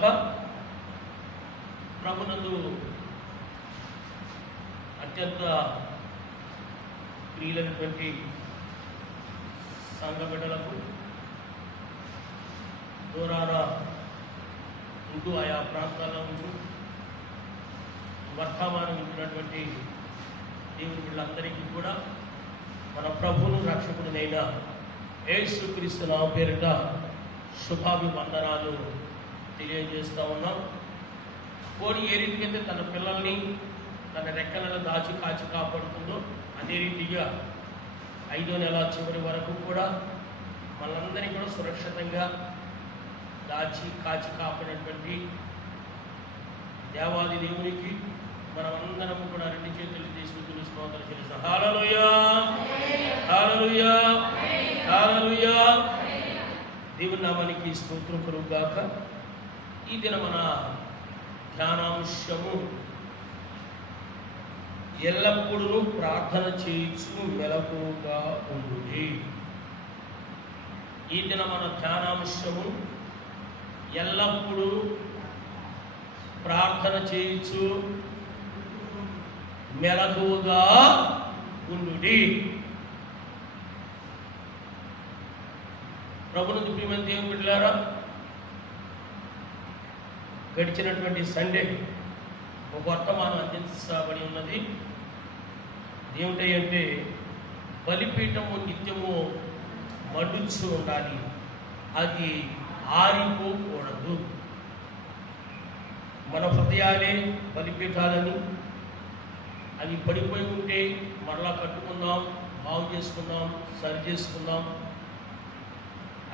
గాక. ప్రభునందు అత్యంత ప్రియులైనటువంటి సంఘ బిడ్డలకు, దూరాన ఉంటూ ఆయా ప్రాంతాల్లో ఉంటూ వర్తమానం ఇచ్చినటువంటి దేవుని బిడ్డలందరికీ కూడా మన ప్రభువును రక్షకుడినైన యేసుక్రీస్తు నామమున పేరిట శుభాభివందనాలు తెలియజేస్తూ ఉన్నాం. కోడి ఏ రీతికైతే తన పిల్లల్ని తన రెక్కలను దాచి కాచి కాపాడుతుందో, అదే రీతిగా 5వ నెల చివరి వరకు కూడా మనందరినీ కూడా సురక్షితంగా దాచి కాచి కాపాడినటువంటి దేవాది దేవునికి మనమందరం కూడా 2 చేతులు తీసుకుని స్తోత్రం చేస్తాం. హల్లెలూయా, హల్లెలూయా, హల్లెలూయా. దేవుని నామానికి స్తోత్రం కలుగు గాక. ఈ దిన మన ధ్యానాంశము ఎల్లప్పుడూ ప్రార్థన చేయించు మెలకువగా ఉండుడి. ఈ దిన మన ధ్యానాంశము ఎల్లప్పుడూ ప్రార్థన చేయించు మెలకువగా ఉండుడి. ప్రభువుకు ప్రియమైన దేవుని బిడ్డలారా, గడిచినటువంటి సండే ఒక వర్తమానం అందించబడి ఉన్నది. ఏమిటంటే బలిపీఠము నిత్యము మండుచు ఉండాలి, అది ఆరిపోకూడదు. మన హృదయాలే బలిపీఠాలని, అవి పడిపోయి ఉంటే మరలా కట్టుకుందాం, బాగు చేసుకుందాం, సరి చేసుకుందాం.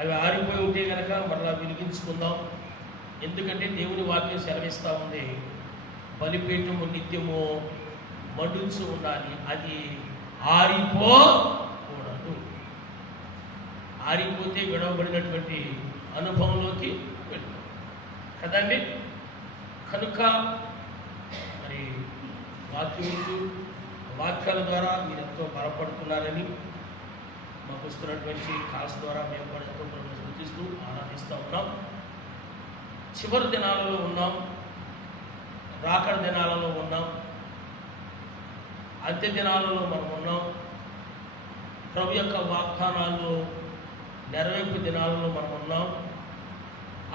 అవి ఆరిపోయి ఉంటే కనుక మరలా వెలిగించుకుందాం. ఎందుకంటే దేవుని వాక్యం సెలవిస్తూ ఉంది, బలిపీఠము నిత్యము మండుచు ఉండాలి, అది ఆరిపోకూడదు. ఆరిపోతే విడవబడినటువంటి అనుభవంలోకి వెళ్తాం కదండి. కనుక మరి వాక్యాల ద్వారా మీరు ఎంతో బలపడుతున్నారని, మాకు వస్తున్నటువంటి కాల్స్ ద్వారా మేము కూడా ఎంతో సూచిస్తూ ఆరాధిస్తూ ఉన్నాం. చివరి దినాలలో ఉన్నాం, రాకడ దినాలలో ఉన్నాం, అంత్య దినాలలో మనం ఉన్నాం. ప్రభు యొక్క వాగ్దానాల్లో నెరవేర్పు దినాలలో మనం ఉన్నాం,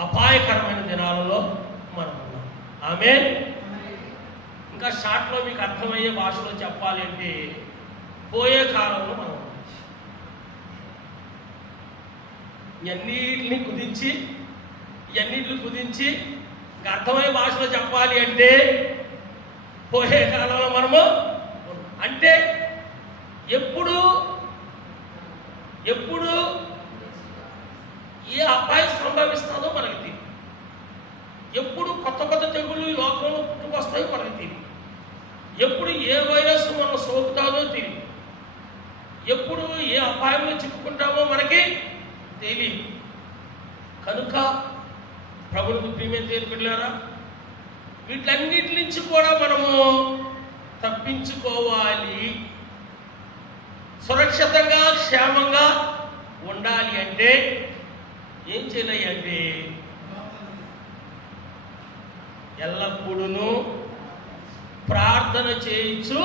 అపాయకరమైన దినాలలో మనం ఉన్నాం. ఆమేన్. ఇంకా షార్ట్లో మీకు అర్థమయ్యే భాషలో చెప్పాలి అంటే పోయే కాలంలో మనం ఉన్నాం. ఇవన్నిటిని కుదించి ఇంకా అర్థమయ్యే భాషలో చెప్పాలి అంటే పోయే కాలంలో మనము అంటే ఎప్పుడు ఏ అపాయం సంభవిస్తుందో మనకి తెలియదు. ఎప్పుడు కొత్త తెగులు ఈ లోకంలో పుట్టుకొస్తాయో మనకి తెలియదు. ఎప్పుడు ఏ వైరస్ మనం సోకుతాదో తెలియదు. ఎప్పుడు ఏ అపాయంలో చిక్కుకుంటామో మనకి తెలియదు. కనుక ప్రభువుకు ప్రియమైన దేవుని బిడ్డలారా, వీటన్నిటి నుంచి కూడా మనము తప్పించుకోవాలి. సురక్షితంగా క్షేమంగా ఉండాలి అంటే ఏం చేయాలి అంటే ఎల్లప్పుడూ ప్రార్థన చేయించు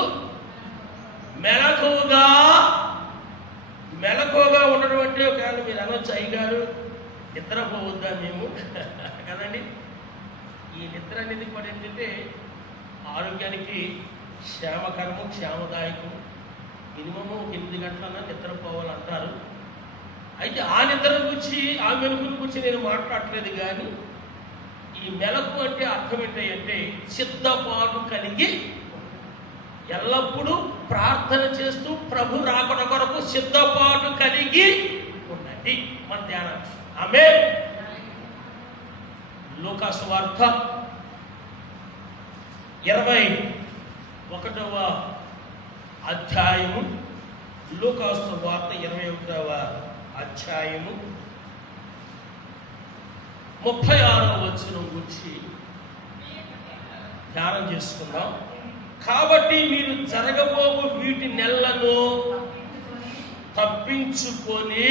మెలకువగా ఉండడం అంటే ఒకవేళ మీరు అనొచ్చు, అయ్యగారు నిద్రపోవద్దా మేము కదండి. ఈ నిద్ర అనేది కూడా ఏంటంటే ఆరోగ్యానికి క్షేమకరము, క్షేమదాయకము. మినిమము 8 గంటలన్నా నిద్రపోవాలంటారు. అయితే ఆ నిద్ర గురించి, ఆ మెలకుల గురించి నేను మాట్లాడలేదు. కానీ ఈ మెలకు అంటే అర్థం ఏంటంటే సిద్ధపాటు కలిగి ఎల్లప్పుడూ ప్రార్థన చేస్తూ ప్రభు రాకడ కొరకు సిద్ధపాటు కలిగి ఉండండి మన ధ్యానాంశం. ఆమేన్. లూకా సువార్త 21వ అధ్యాయము, లూకా సువార్త 21వ అధ్యాయము 36వ వచనం గురించి ధ్యానం చేసుకుందాం. కాబట్టి మీరు జరగబోవు వీటి నెలను తప్పించుకొని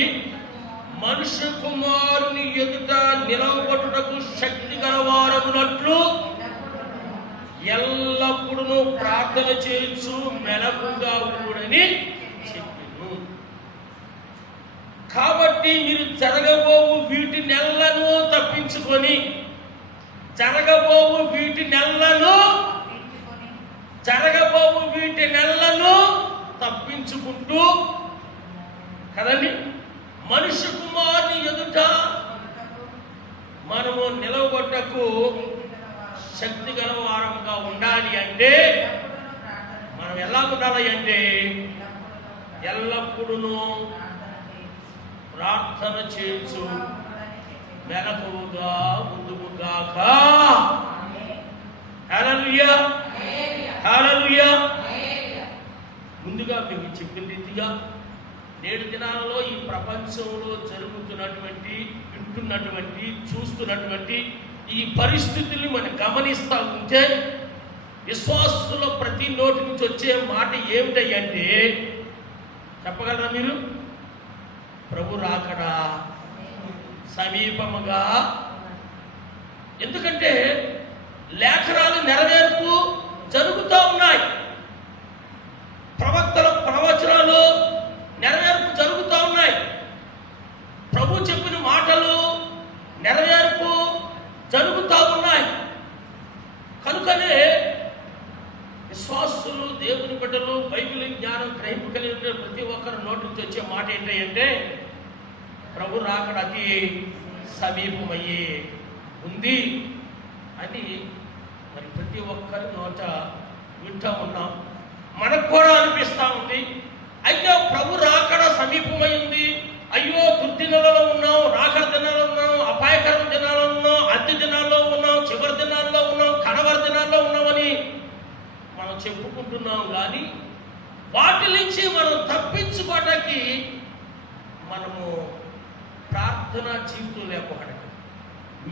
మనుష్య కుమారుని ఎదుట నిలవబడుటకు శక్తి గలవారు మరువకున్నట్లు ఎల్లప్పుడూ ప్రార్థన చేయొచ్చు మెలకుగా ఉండుడని చెప్పాను. కాబట్టి మీరు జరగబోవు వీటి నెలను తప్పించుకొని జరగబోవు వీటి నెలను తప్పించుకుంటూ కదండి మనుష్య కుమారుని ఎదుట మనము నిలవబట్టకు శక్తి గలవారముగా ఉండాలి అంటే మనం ఎలా ఉండాలి అంటే ఎల్లప్పుడూ ప్రార్థన చేయొచ్చు మెలకువగా ముందుకు గాక. హల్లెలూయా హల్లెలూయా. ముందుగా మీకు చెప్పిన రీతిగా నేడు దినాలలో ఈ ప్రపంచంలో జరుగుతున్నటువంటి వింటున్నటువంటి చూస్తున్నటువంటి ఈ పరిస్థితుల్ని మనం గమనిస్తూ ఉంటే విశ్వాసుల ప్రతి నోటి నుంచి వచ్చే మాట ఏమిటంటే చెప్పగలరా మీరు? ప్రభు రాకడా సమీపముగా. ఎందుకంటే లేఖనాలు నెరవేర్పు జరుగుతూ ఉన్నాయి, ప్రవక్తల ప్రవచనాలు నెరవేర్పు జరుగుతూ ఉన్నాయి, ప్రభు చెప్పిన మాటలు నెరవేర్పు జరుగుతూ ఉన్నాయి. కనుకనే విశ్వాసులు దేవుని బిడ్డలు బైబిల్ జ్ఞానం గ్రహింపు కలిగిన ప్రతి ఒక్కరి నోటి నుంచి వచ్చే మాట ఏంటంటే ప్రభు రాకడ అతి సమీపమయ్యే ఉంది అని మరి ప్రతి ఒక్కరి నోట వింటూ ఉన్నాం. మనకు కూడా అనిపిస్తూ ఉంది అయ్యో ప్రభు రాకడ సమీపమైంది, అయ్యో దుర్దినాలలో ఉన్నాం, రాకడ దినాల్లో ఉన్నాం, అపాయకర దినాల్లో ఉన్నాం, అంత్య దినాల్లో ఉన్నాం, చివరి దినాల్లో ఉన్నాం, కడవరి దినాల్లో ఉన్నామని మనం చెప్పుకుంటున్నాం. కానీ వాటి నుంచి మనం తప్పించుకోవడానికి మనము ప్రార్థన జీవితం లేకపోవడం,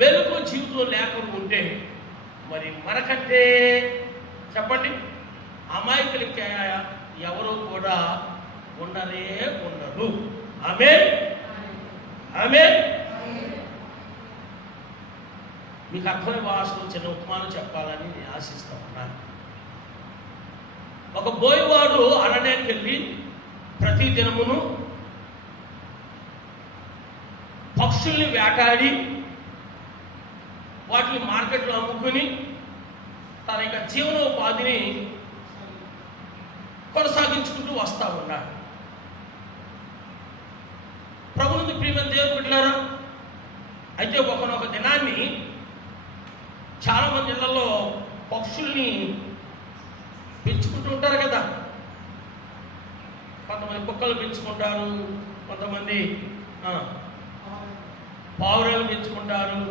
మెలుగు జీవితం లేకుండా ఉంటే మరి మనకంటే చెప్పండి అమాయకులకి ఎవరు కూడా ఉండరు. ఆమేన్ ఆమేన్. మీకు అర్థమైన భాషలో చిన్న ఉపమానం చెప్పాలని నేను ఆశిస్తూ ఉన్నాను. ఒక బోయవాడు అరణ్యానికి వెళ్ళి ప్రతి దినమును పక్షుల్ని వేటాడి వాటిని మార్కెట్లో అమ్ముకుని తన యొక్క జీవనోపాధిని కొనసాగించుకుంటూ వస్తూ ఉన్నాడు. ప్రభువుని ప్రియమైన దేవుని బిడ్డలారా, అయితే ఒకనొక దినాన్ని చాలా మంది ఇళ్లలో పక్షుల్ని పెంచుకుంటూ ఉంటారు కదా. కొంతమంది కుక్కలు పెంచుకుంటారు, కొంతమంది పావురాలు పెంచుకుంటారు,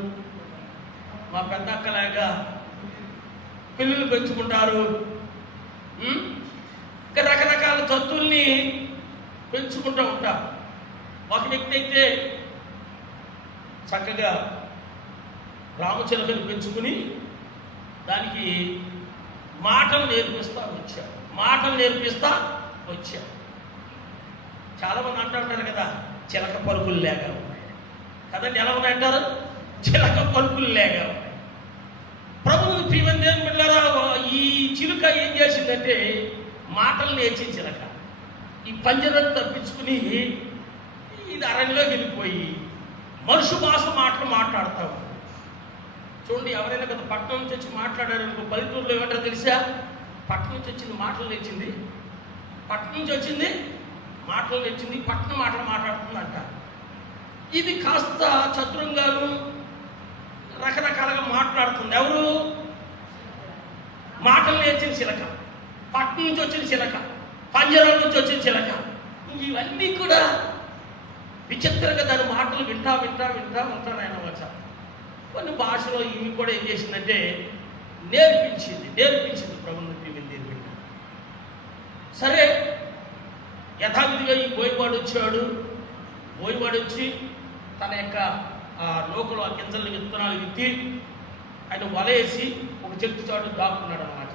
మా పెద్ద అక్కలాగా పిల్లులు పెంచుకుంటారు, ఇంకా రకరకాల జంతువుల్ని పెంచుకుంటూ ఉంటారు. ఒక వ్యక్తి అయితే చక్కగా రామచిలకను పెంచుకుని దానికి మాటలు నేర్పిస్తా వచ్చాడు. చాలామంది అంటూ ఉంటారు కదా, చిలక పలుకులు లేక ఉన్నాయి కదండి. ఎలా ఉన్నాయి అంటారు? చిలక పలుకులు లేక ఉన్నాయి. ప్రభువుని ప్రియమైన దేవుని బిడ్డలారా, ఈ చిలుక ఏం చేసిందంటే మాటలు నేర్చిన చిలక ఈ పంజరాన్ని తప్పించుకుని ఇది అరణ్యంలోకి వెళ్ళిపోయి మనుషు భాష మాటలు మాట్లాడుతూ ఉంది. చూడండి, ఎవరైనా కదా పట్టణం నుంచి వచ్చి మాట్లాడారు అనుకో, పల్లెటూరులో ఏమంటారో తెలుసా? పట్టణం నుంచి వచ్చింది మాటలు నేర్చింది, పట్టణం నుంచి వచ్చింది మాటలు నేర్చింది, పట్టణం మాటలు మాట్లాడుతుంది అంట. ఇది కాస్త చతురంగాను రకరకాలుగా మాట్లాడుతుంది. ఎవరు? మాటలు నేర్చిన చిలక, పట్టణం నుంచి వచ్చిన చిలక, పంజరం నుంచి వచ్చిన చిలక. ఇవన్నీ కూడా విచిత్రంగా దాని మాటలు వింటా ఉంటాను ఆయన వచ్చా. కొన్ని భాషలో ఇవి కూడా ఏం చేసిందంటే నేర్పించింది ప్రభువుని ప్రియమైన బిడ్డ. సరే, యథావిధిగా ఈ బోయవాడు వచ్చి తన యొక్క లోకలు ఆ గింజల్ని విత్తనాలు విత్తి ఆయన వలేసి ఒక చెట్టు చాటు దాక్కున్నాడు అన్నమాట.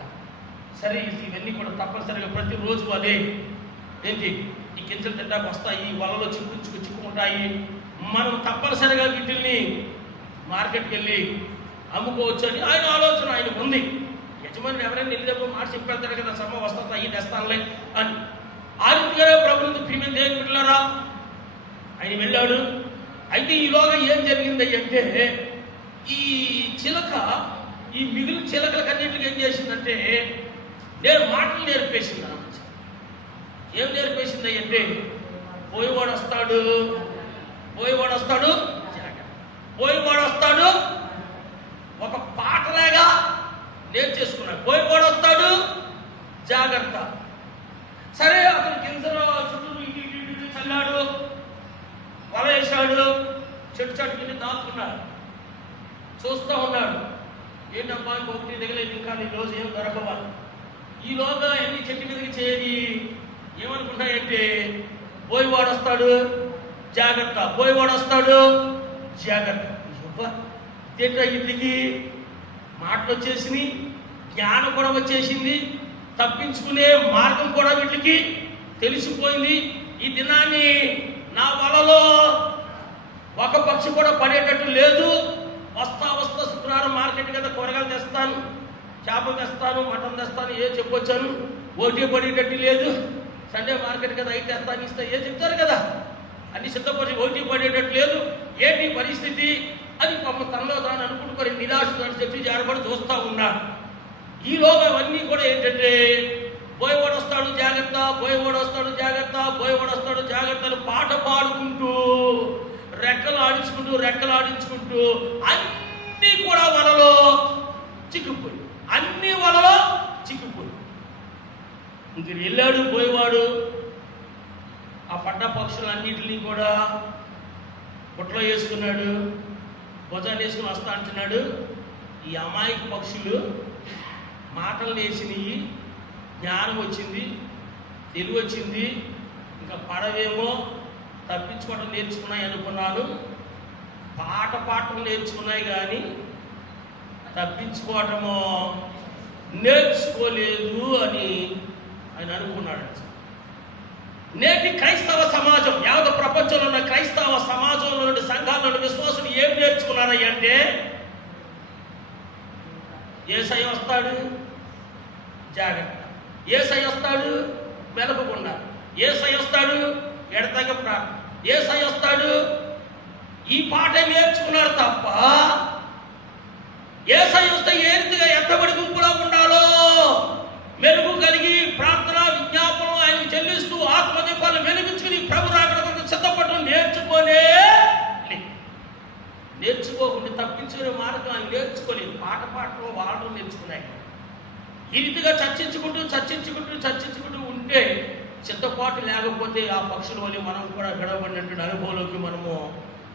సరే, ఇవన్నీ కూడా తప్పనిసరిగా ప్రతిరోజు అదే ఏంటి, ఈ గింజలు తింటాకు వస్తాయి, వలలో చిక్కుకుంటాయి. మనం తప్పనిసరిగా వీటిల్ని మార్కెట్కి వెళ్ళి అమ్ముకోవచ్చు అని ఆయన ఆలోచన ఆయనకు ఉంది. యజమాని ఎవరైనా వెళ్ళేటప్పుడు మాట చెప్పేస్తాడు కదా, సమ్మ వస్తా అయ్యి తెస్తానులే అని. ఆ రీతిగా ప్రభుత్వం ప్రియమైన దేవుని బిడ్డలారా ఆయన వెళ్ళాడు. అయితే ఈలోగా ఏం జరిగింది అంటే, ఈ చిలక ఈ మిగిలిన చిలకలకు అన్నింటికి ఏం చేసిందంటే నేను మాటలు నేర్పేసింది అన్నమాట. ఏం నేర్పేసింది అంటే, పోయేవాడు వస్తాడు, పోయేవాడు వస్తాడు, పోయేవాడు వస్తాడు, ఒక పాటలాగా నేర్చేసుకున్నాడు. పోయేవాడు వస్తాడు జాగ్రత్త. సరే అతను గింజలు చుట్టూ ఇంటి చల్లాడు, వల వేశాడు, చెట్టు చెట్టు కింద దాక్కున్నాడు, చూస్తూ ఉన్నాడు. ఏంటమ్మా ఇంకొకటి దిగలేదు, ఇంకా నీ రోజు ఏం దొరకవాలి. ఈలోగా ఎన్ని చెట్టు మీదకి చేరి ఏమనుకున్నాయంటే, పోయేవాడు వస్తాడు జాగ్రత్త, పోయేవాడు వస్తాడు జాగ్రత్త. ఇదేంటో ఇంటికి మాటలు వచ్చేసినాయి, జ్ఞానం కూడా వచ్చేసింది, తప్పించుకునే మార్గం కూడా వీటికి తెలిసిపోయింది. ఈ దినాన్ని నా వలలో ఒక పక్షి కూడా పడేటట్టు లేదు. వస్తా శుక్రవారం మార్కెట్ కదా కూరగాయలు తెస్తాను, చేపలు తెస్తాను, మటన్ తెస్తాను, ఏ చెప్పొచ్చాను, ఓటీ పడేటట్టు లేదు. సండే మార్కెట్ కదా అయితే తెస్తాను ఇస్తా ఏ చెప్తారు కదా, అన్ని సిద్ధపడి ఓటీ పడేటట్టు లేదు. ఏంటి పరిస్థితి అది తనలో తాను అనుకుంటుకొని నిరాశ చెప్పి జారబడి చూస్తూ ఉన్నాడు. ఈలోగా అవన్నీ కూడా ఏంటంటే, పోయేవాడు వస్తాడు జాగ్రత్త, పోయేవాడు వస్తాడు జాగ్రత్త, పోయేవాడు వస్తాడు జాగ్రత్తలు పాట పాడుకుంటూ రెక్కలు ఆడించుకుంటూ అన్నీ కూడా వలలో చిక్కుపోయి, అన్ని వలలో చిక్కుపోయి ఇంక వెళ్ళాడు. పోయేవాడు ఆ పడ్డ పక్షులన్నింటినీ కూడా బుట్టలో వేసుకున్నాడు, భుజాన్ని వేసుకుని వస్తా అంటున్నాడు. ఈ అమాయక పక్షులు మాటలు నేర్చినాయి, జ్ఞానం వచ్చింది, తెలివి వచ్చింది, ఇంకా పడవేమో తప్పించుకోవడం నేర్చుకున్నాయి అనుకున్నాను. పాటలు నేర్చుకున్నాయి కానీ తప్పించుకోవటమో నేర్చుకోలేదు అని ఆయన అనుకున్నాడు. నేటి క్రైస్తవ సమాజం, యావత్ ప్రపంచంలో ఉన్న క్రైస్తవ సమాజంలో నుండి సంఘాల్లో నుండి విశ్వాసులు ఏం నేర్చుకున్నారయ్య అంటే, యేసయ్య వస్తాడు జాగ్రత్త, యేసయ్య వస్తాడు మెలకకుండా, యేసయ్య వస్తాడు ఎడతగ ప్రార్థన, యేసయ్య వస్తాడు ఈ పాటే నేర్చుకున్నారు తప్ప, యేసయ్య వస్తే ఏ రీతిగా ఎత్తబడి గుంపులో ఉండాలో మెలుగు కలిగి ప్రార్థన విజ్ఞాపనలు ఆయనకు చెల్లిస్తూ ఆత్మదీపాలను వెలిగించుకుని ప్రభు రాకడ సిద్ధపడడం నేర్చుకోకుండా తప్పించుకునే మార్గం ఆయన నేర్చుకోలేదు. పాట పాటలు వాడడం నేర్చుకున్నాయి. ఈ రీతిగా చర్చించుకుంటూ ఉంటే సిద్ధపాటు లేకపోతే ఆ పక్షుల వల్ల మనం కూడా గడవబడినటువంటి అనుభవంలోకి మనము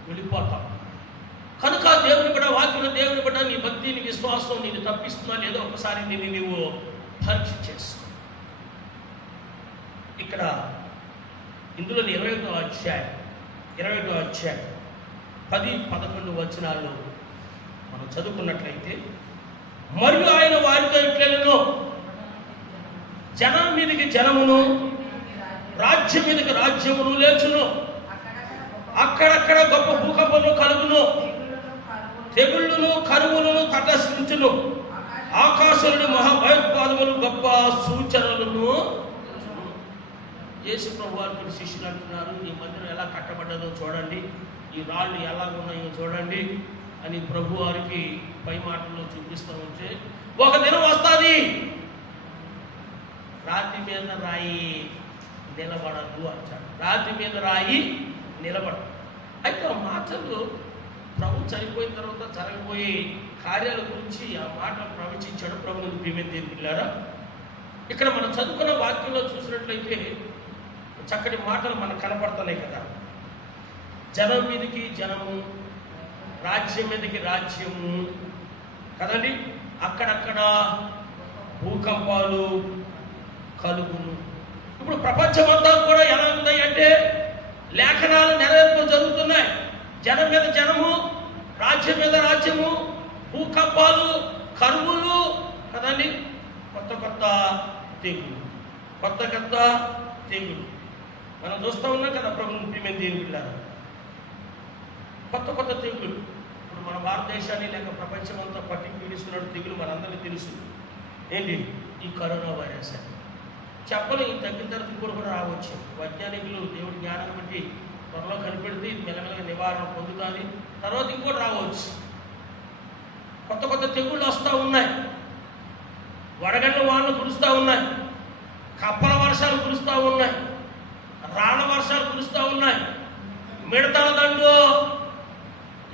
వెళ్ళిపోతాం. కనుక దేవుని బిడ్డ, వాక్యంలో దేవుని బిడ్డ, నీ భక్తి నీ విశ్వాసం నేను తప్పిస్తున్నా లేదో ఒకసారి నీవు పరీక్ష చేసుకో. ఇక్కడ ఇందులో 21వ అధ్యాయం 10-11 వచనాల్లో మనం చదువుకున్నట్లయితే, మరియు ఆయన వారితో ఇట్లనెను, జనం మీదకి జనమును, రాజ్యం మీదకి రాజ్యమును లేచును, అక్కడక్కడ గొప్ప భూకంపములు కలుగును, తెగుళ్ళను కరువులను తటస్థించును, ఆకాశంలో మహాభయోత్పాదములు గొప్ప సూచనలను. యేసు ప్రభు వారి శిష్యులు అంటున్నారు, ఈ మందిరం ఎలా కట్టబడ్డదో చూడండి, ఈ రాళ్ళు ఎలా ఉన్నాయో చూడండి అని ప్రభు వారికి పై మాటల్లో చూపిస్తూ ఉంటే, ఒక దినం వస్తుంది రాతి మీద రాయి నిలబడదు అంటాడు. రాతి మీద రాయి నిలబడదు. అయితే ఆ మాటలు ప్రభు చనిపోయిన తర్వాత జరగబోయే కార్యాల గురించి ఆ మాటలు ప్రవచించాడు ప్రభు. ప్రియమిల్లారా, ఇక్కడ మనం చదువుకున్న వాక్యంలో చూసినట్లయితే చక్కటి మాటలు మనకు కనపడుతున్నాయి కదా. జనం మీదకి జనము, రాజ్యం మీదకి రాజ్యము కదండి, అక్కడక్కడ భూకంపాలు కలుగును. ఇప్పుడు ప్రపంచమంతా కూడా ఎలా ఉన్నాయి అంటే, లేఖనాలు నెరవేర్పు జరుగుతున్నాయి. జనం మీద జనము, రాజ్యం మీద రాజ్యము, భూకంపాలు, కరువులు కదండి, కొత్త తెగులు మనం చూస్తూ ఉన్నాం కదా. ప్రభుత్వం ప్రియమైన దేవుని బిడ్డలారా, కొత్త తెగులు ఇప్పుడు మన భారతదేశాన్ని లేక ప్రపంచం అంతా పట్టి పీడిస్తున్నట్టు తెగులు మనందరికీ తెలుసు. ఏంటి? ఈ కరోనా వైరస్ అని చెప్పలు. ఈ తగ్గిన తర్వాత ఇంకోటి కూడా రావచ్చు. వైజ్ఞానికులు దేవుడి జ్ఞానాన్ని బట్టి త్వరలో కనిపెడితే ఇది మెల్లమెల్లగా నివారణ పొందుతుంది. తర్వాత ఇంకోటి రావచ్చు. కొత్త కొత్త తెగుళ్ళు వస్తూ ఉన్నాయి. వడగండ్ల వానలు కురుస్తూ ఉన్నాయి. కప్పల వర్షాలు కురుస్తూ ఉన్నాయి. రాళ్ళ వర్షాలు కురుస్తూ ఉన్నాయి. మిడతల దండు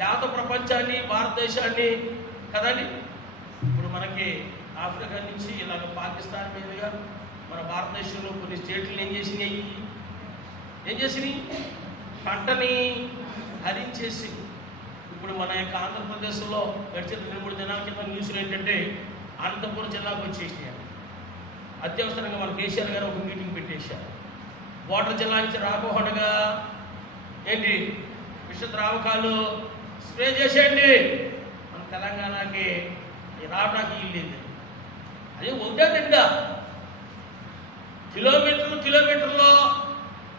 యావత ప్రపంచాన్ని, భారతదేశాన్ని కదండి. ఇప్పుడు మనకి ఆఫ్రికా నుంచి ఇలాగ పాకిస్తాన్ మీదుగా మన భారతదేశంలో కొన్ని స్టేట్లు ఏం చేసినాయి? పంటని హరించేసి ఇప్పుడు మన యొక్క ఆంధ్రప్రదేశ్లో గడిచిన 2-3 దినాల క్రితం న్యూస్లు ఏంటంటే అనంతపురం జిల్లాకు వచ్చేసినాయి. అత్యవసరంగా మన కేసీఆర్ గారు ఒక మీటింగ్ పెట్టేశారు. వాటర్ జిల్లా నుంచి రాకపోకుండా ఏంటి విష ద్రావకాలు స్ప్రే చేసేయండి, మన తెలంగాణకి రావడానికి ఇల్లేదు. అది ఒకటే నిండా కిలోమీటర్లో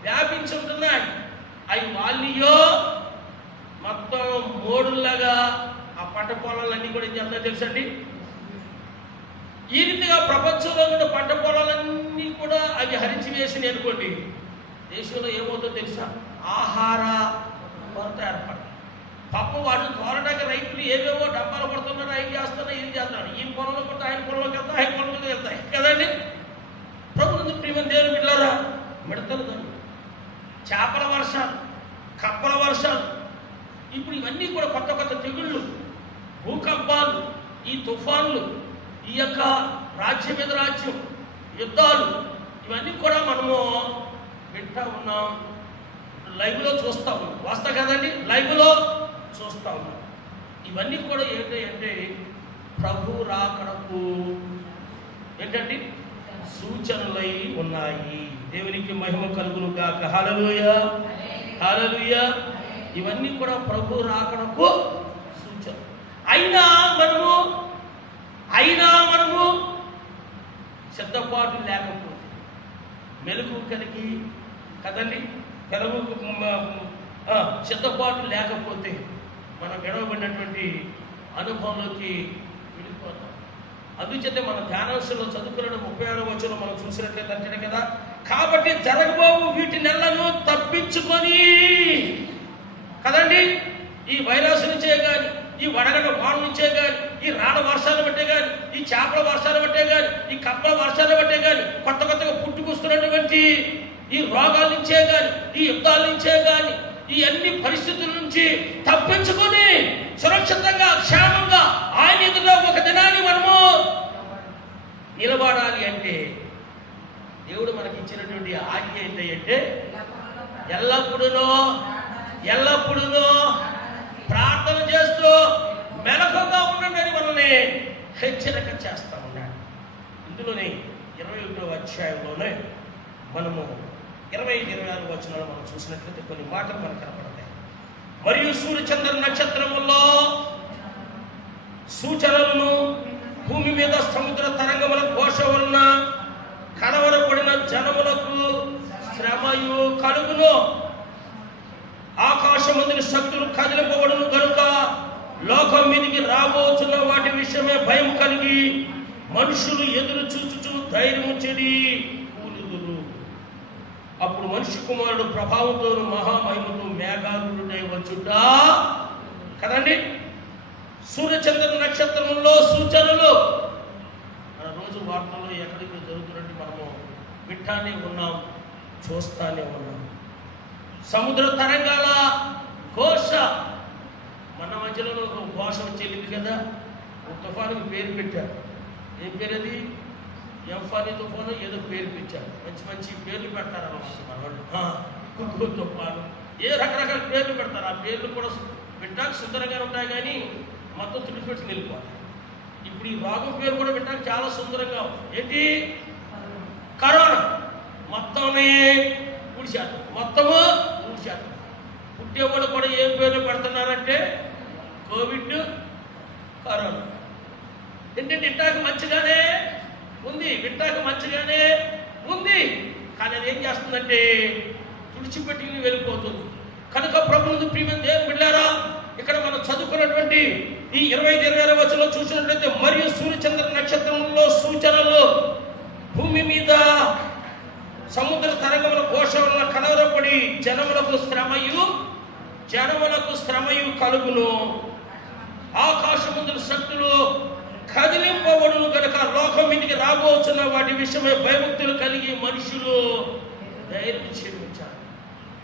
వ్యాపించి ఉంటున్నాయి. అవి వాళ్ళయో మొత్తం మోడుల్లాగా ఆ పంట పొలాలన్నీ కూడా ఏం చేస్తాయో తెలుసండి. ఈ రీతిగా ప్రపంచంలో ఉన్న పంట పొలాలన్నీ కూడా అవి హరించి వేసినాయి అనుకోండి, దేశంలో ఏమవుతుందో తెలుసా? ఆహార కొరత ఏర్పడింది. పాపం వాళ్ళు తోలడానికి రైతులు ఏవేవో డబ్బాలు పడుతున్నారు, అవి చేస్తున్నారు, ఇది చేస్తున్నారు. ఈ పొలంలో పడితే ఆయన పొలంలోకి వెళ్తాయి, ఆయన పొలంలోకి వెళ్తాయి కదండి. ప్రభుత్వం ప్రియమైన దేవుని బిడ్డలారా, మిడతలు దండు, చేపల వర్షాలు, కప్పల వర్షాలు, ఇప్పుడు ఇవన్నీ కూడా కొత్త కొత్త తెగుళ్ళు, భూకంపాలు, ఈ తుఫాన్లు, ఈ యొక్క రాజ్యం మీద రాజ్యం, యుద్ధాలు, ఇవన్నీ కూడా మనము వింటా ఉన్నాం, లైవ్లో చూస్తూ ఉన్నాం. వస్తా కదండి, లైవ్లో చూస్తూ ఉన్నాం. ఇవన్నీ కూడా ఏంటంటే ప్రభు రాకడకు ఏంటంటే సూచనలై ఉన్నాయి. దేవునికి మహిమ కలుగును గాక. హల్లెలూయా, హల్లెలూయా. ఇవన్నీ కూడా ప్రభు రాకడకు సూచన. అయినా మనము సిద్ధపాటు లేకపోతే, మెలకు కలిగి కదండి, సిద్ధపాటు లేకపోతే మనం గడవబడినటువంటి అనుభవంలోకి వెళ్ళిపోతాం. అందుచేత మన ధ్యానాంశంలో చదువుకున్న 36వ వచనం మనం చూసినట్లయితే అంటే కదా, కాబట్టి జరగబోవు వీటి నెలను తప్పించుకొని కదండి, ఈ వైరస్ నుంచే కానీ, ఈ వడగండ్ల వాన నుంచే కానీ, ఈ రాళ్ళ వర్షాలు బట్టే కానీ, ఈ చేపల వర్షాలు బట్టే కానీ, ఈ కప్పల వర్షాలు బట్టే కానీ, కొత్త కొత్తగా పుట్టుకొస్తున్నటువంటి ఈ రోగాల నుంచే కానీ, ఈ యుద్ధాల నుంచే కానీ, ఈ అన్ని పరిస్థితుల నుంచి తప్పించుకొని సురక్షితంగా క్షేమంగా ఆయన ఎదుట ఒక దినాన్ని మనము నిలబడాలి అంటే దేవుడు మనకి ఇచ్చినటువంటి ఆజ్ఞ ఏంటంటే ఎల్లప్పుడూ ప్రార్థన చేస్తూ మెలకుగా ఉండండి అని మనల్ని హెచ్చరిక చేస్తా ఉన్నాడు. ఇందులోనే 21వ అధ్యాయంలోనే మనము 25-26 వచనాలు మనం చూసినట్లయితే కొన్ని మాటలు మనకు కనపడతాయి. మరియు సూర్యచంద్ర నక్షత్రముల్లో సూచనలను, భూమి మీద సముద్ర తరంగముల ఘోష వలన కలవరపడిన జనములకు శ్రమయు కలుగును. ఆకాశమందుని శక్తులు కదిలింపబడును గనుక లోకం మీదికి రాబోతున్న వాటి విషయమే భయం కలిగి మనుషులు ఎదురు చూచుచు ధైర్యము చెడి కూలుదురు. అప్పుడు మనిషి కుమారుడు ప్రభావంతో మహామహిమతో మేఘారుడై వచ్చుట కదండి. సూర్యచంద్ర నక్షత్రములో సూచనలు మన రోజు వార్తల్లో ఎక్కడికి జరుగుతున్నట్టు మనము వింటానే ఉన్నాం, చూస్తానే ఉన్నాం. సముద్ర తరంగాల ఘోష, మన మధ్యలో ఒక ఘోష వచ్చేది కదా, ఒక తుఫానుకి పేరు పెట్టారు. ఏం పేరు అది? ఎంఫానీ తుఫాను ఏదో పేరు పెట్టారు. మంచి మంచి పేర్లు పెడతారు అన్నమాట మన వాళ్ళు. కుక్కు తుఫాను, ఏ రకరకాల పేర్లు పెడతారు. ఆ పేర్లు కూడా వినడానికి సుందరంగా ఉంటాయి కానీ మొత్తం తుడిపెట్టి వెళ్ళిపోతాయి. ఇప్పుడు ఈ రోగం పేరు కూడా వినడానికి చాలా సుందరంగా ఉంది. ఏంటి? కరోనా. మొత్తమే ఊడిశాతం, మొత్తము ఊడిశాతం. పుట్టేవాళ్ళు కూడా ఏం పేర్లు పెడుతున్నారంటే కోవిడ్, కరోనా. ఏంటంటే వింటానికి మంచిగానే ఉంది, వింటానికి మంచిగానే ఉంది, కానీ అది ఏం చేస్తుందంటే తుడిచిపెట్టుకుని వెళ్ళిపోతుంది. కనుక ప్రభువును ప్రియమైన దేవుని బిడ్డలారా, ఇక్కడ మనం చదువుకున్నటువంటి ఈ 25-26 వచనంలో చూసినట్లయితే, మరియు సూర్యచంద్ర నక్షత్రంలో సూచనలు భూమి మీద సముద్ర తరంగముల ఘోష వలన కలవరపడి జనములకు శ్రమయు కలుగును. ఆకాశముందుల శక్తులు కదిలింపబడును గనుక లోకం మీదకి రాబోతున్న వాటి విషయమై భయభక్తులు కలిగి మనుషులు ధైర్యం చెల్లించారు.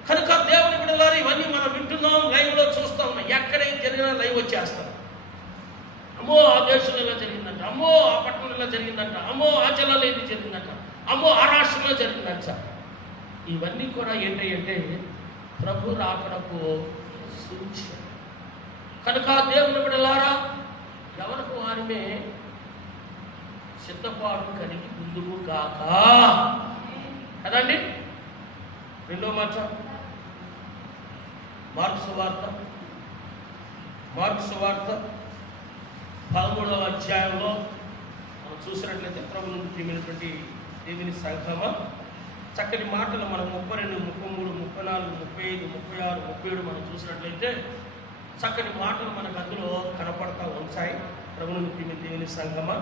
కనుక దేవుని బిడ్డలారా, ఇవన్నీ మనం వింటున్నాం, లైవ్లో చూస్తా ఉన్నాం. ఎక్కడైతే జరిగినా లైవ్ వచ్చేస్తాం. అమ్మో ఆ దేశంలో ఇలా జరిగిందంట, అమ్మో ఆ పట్టణంలో ఇలా జరిగిందంట, అమ్మో ఆ జిల్లాలో ఇది జరిగిందంట, అమ్మో ఆ రాష్ట్రంలో జరిగిందంట. ఇవన్నీ కూడా ఏంటంటే ప్రభు రాకడకు సూచన. కనుక దేవుని బిడ్డలారా, ఎవరికి వారిమే సిద్ధపాటు కలిగి ముందుకు కాక కదండి. రెండో మాట, మార్కు సువార్త 13వ అధ్యాయంలో మనం చూసినట్లయితే, ప్రభు నుండి ప్రియమైనటువంటి దేవుని సంఘమా, చక్కటి మాటలు మనం 32, 33, 34, 35, 36, 37 మనం చూసినట్లయితే చక్కటి మాటలు మనకు అందులో కనపడతా ఉంటాయి. ప్రభు నుండి ప్రియమైన దేవుని సంఘమా,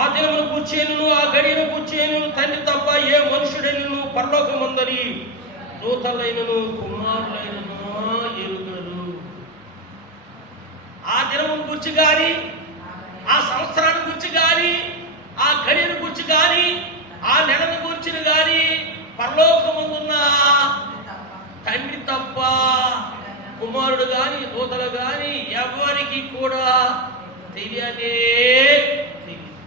ఆ దినమును కూర్చేను, ఆ గడియను కూర్చేను తండ్రి తప్ప ఏ మనుషుడైనను పరలోకమందరి దూతలైనను కుమారులైనను ఎరుగరు. ఆ దినమును గురించి గాని, ఆ సంవత్సరాన్ని గురించి గాని, ఆ గడియను గురించి గాని, ఆ నెలను గురించి గాని పరలోకమందున్న తండ్రి తప్ప కుమారుడు గాని దూతలు గాని ఎవరికి కూడా తెలియదే తెలియదు.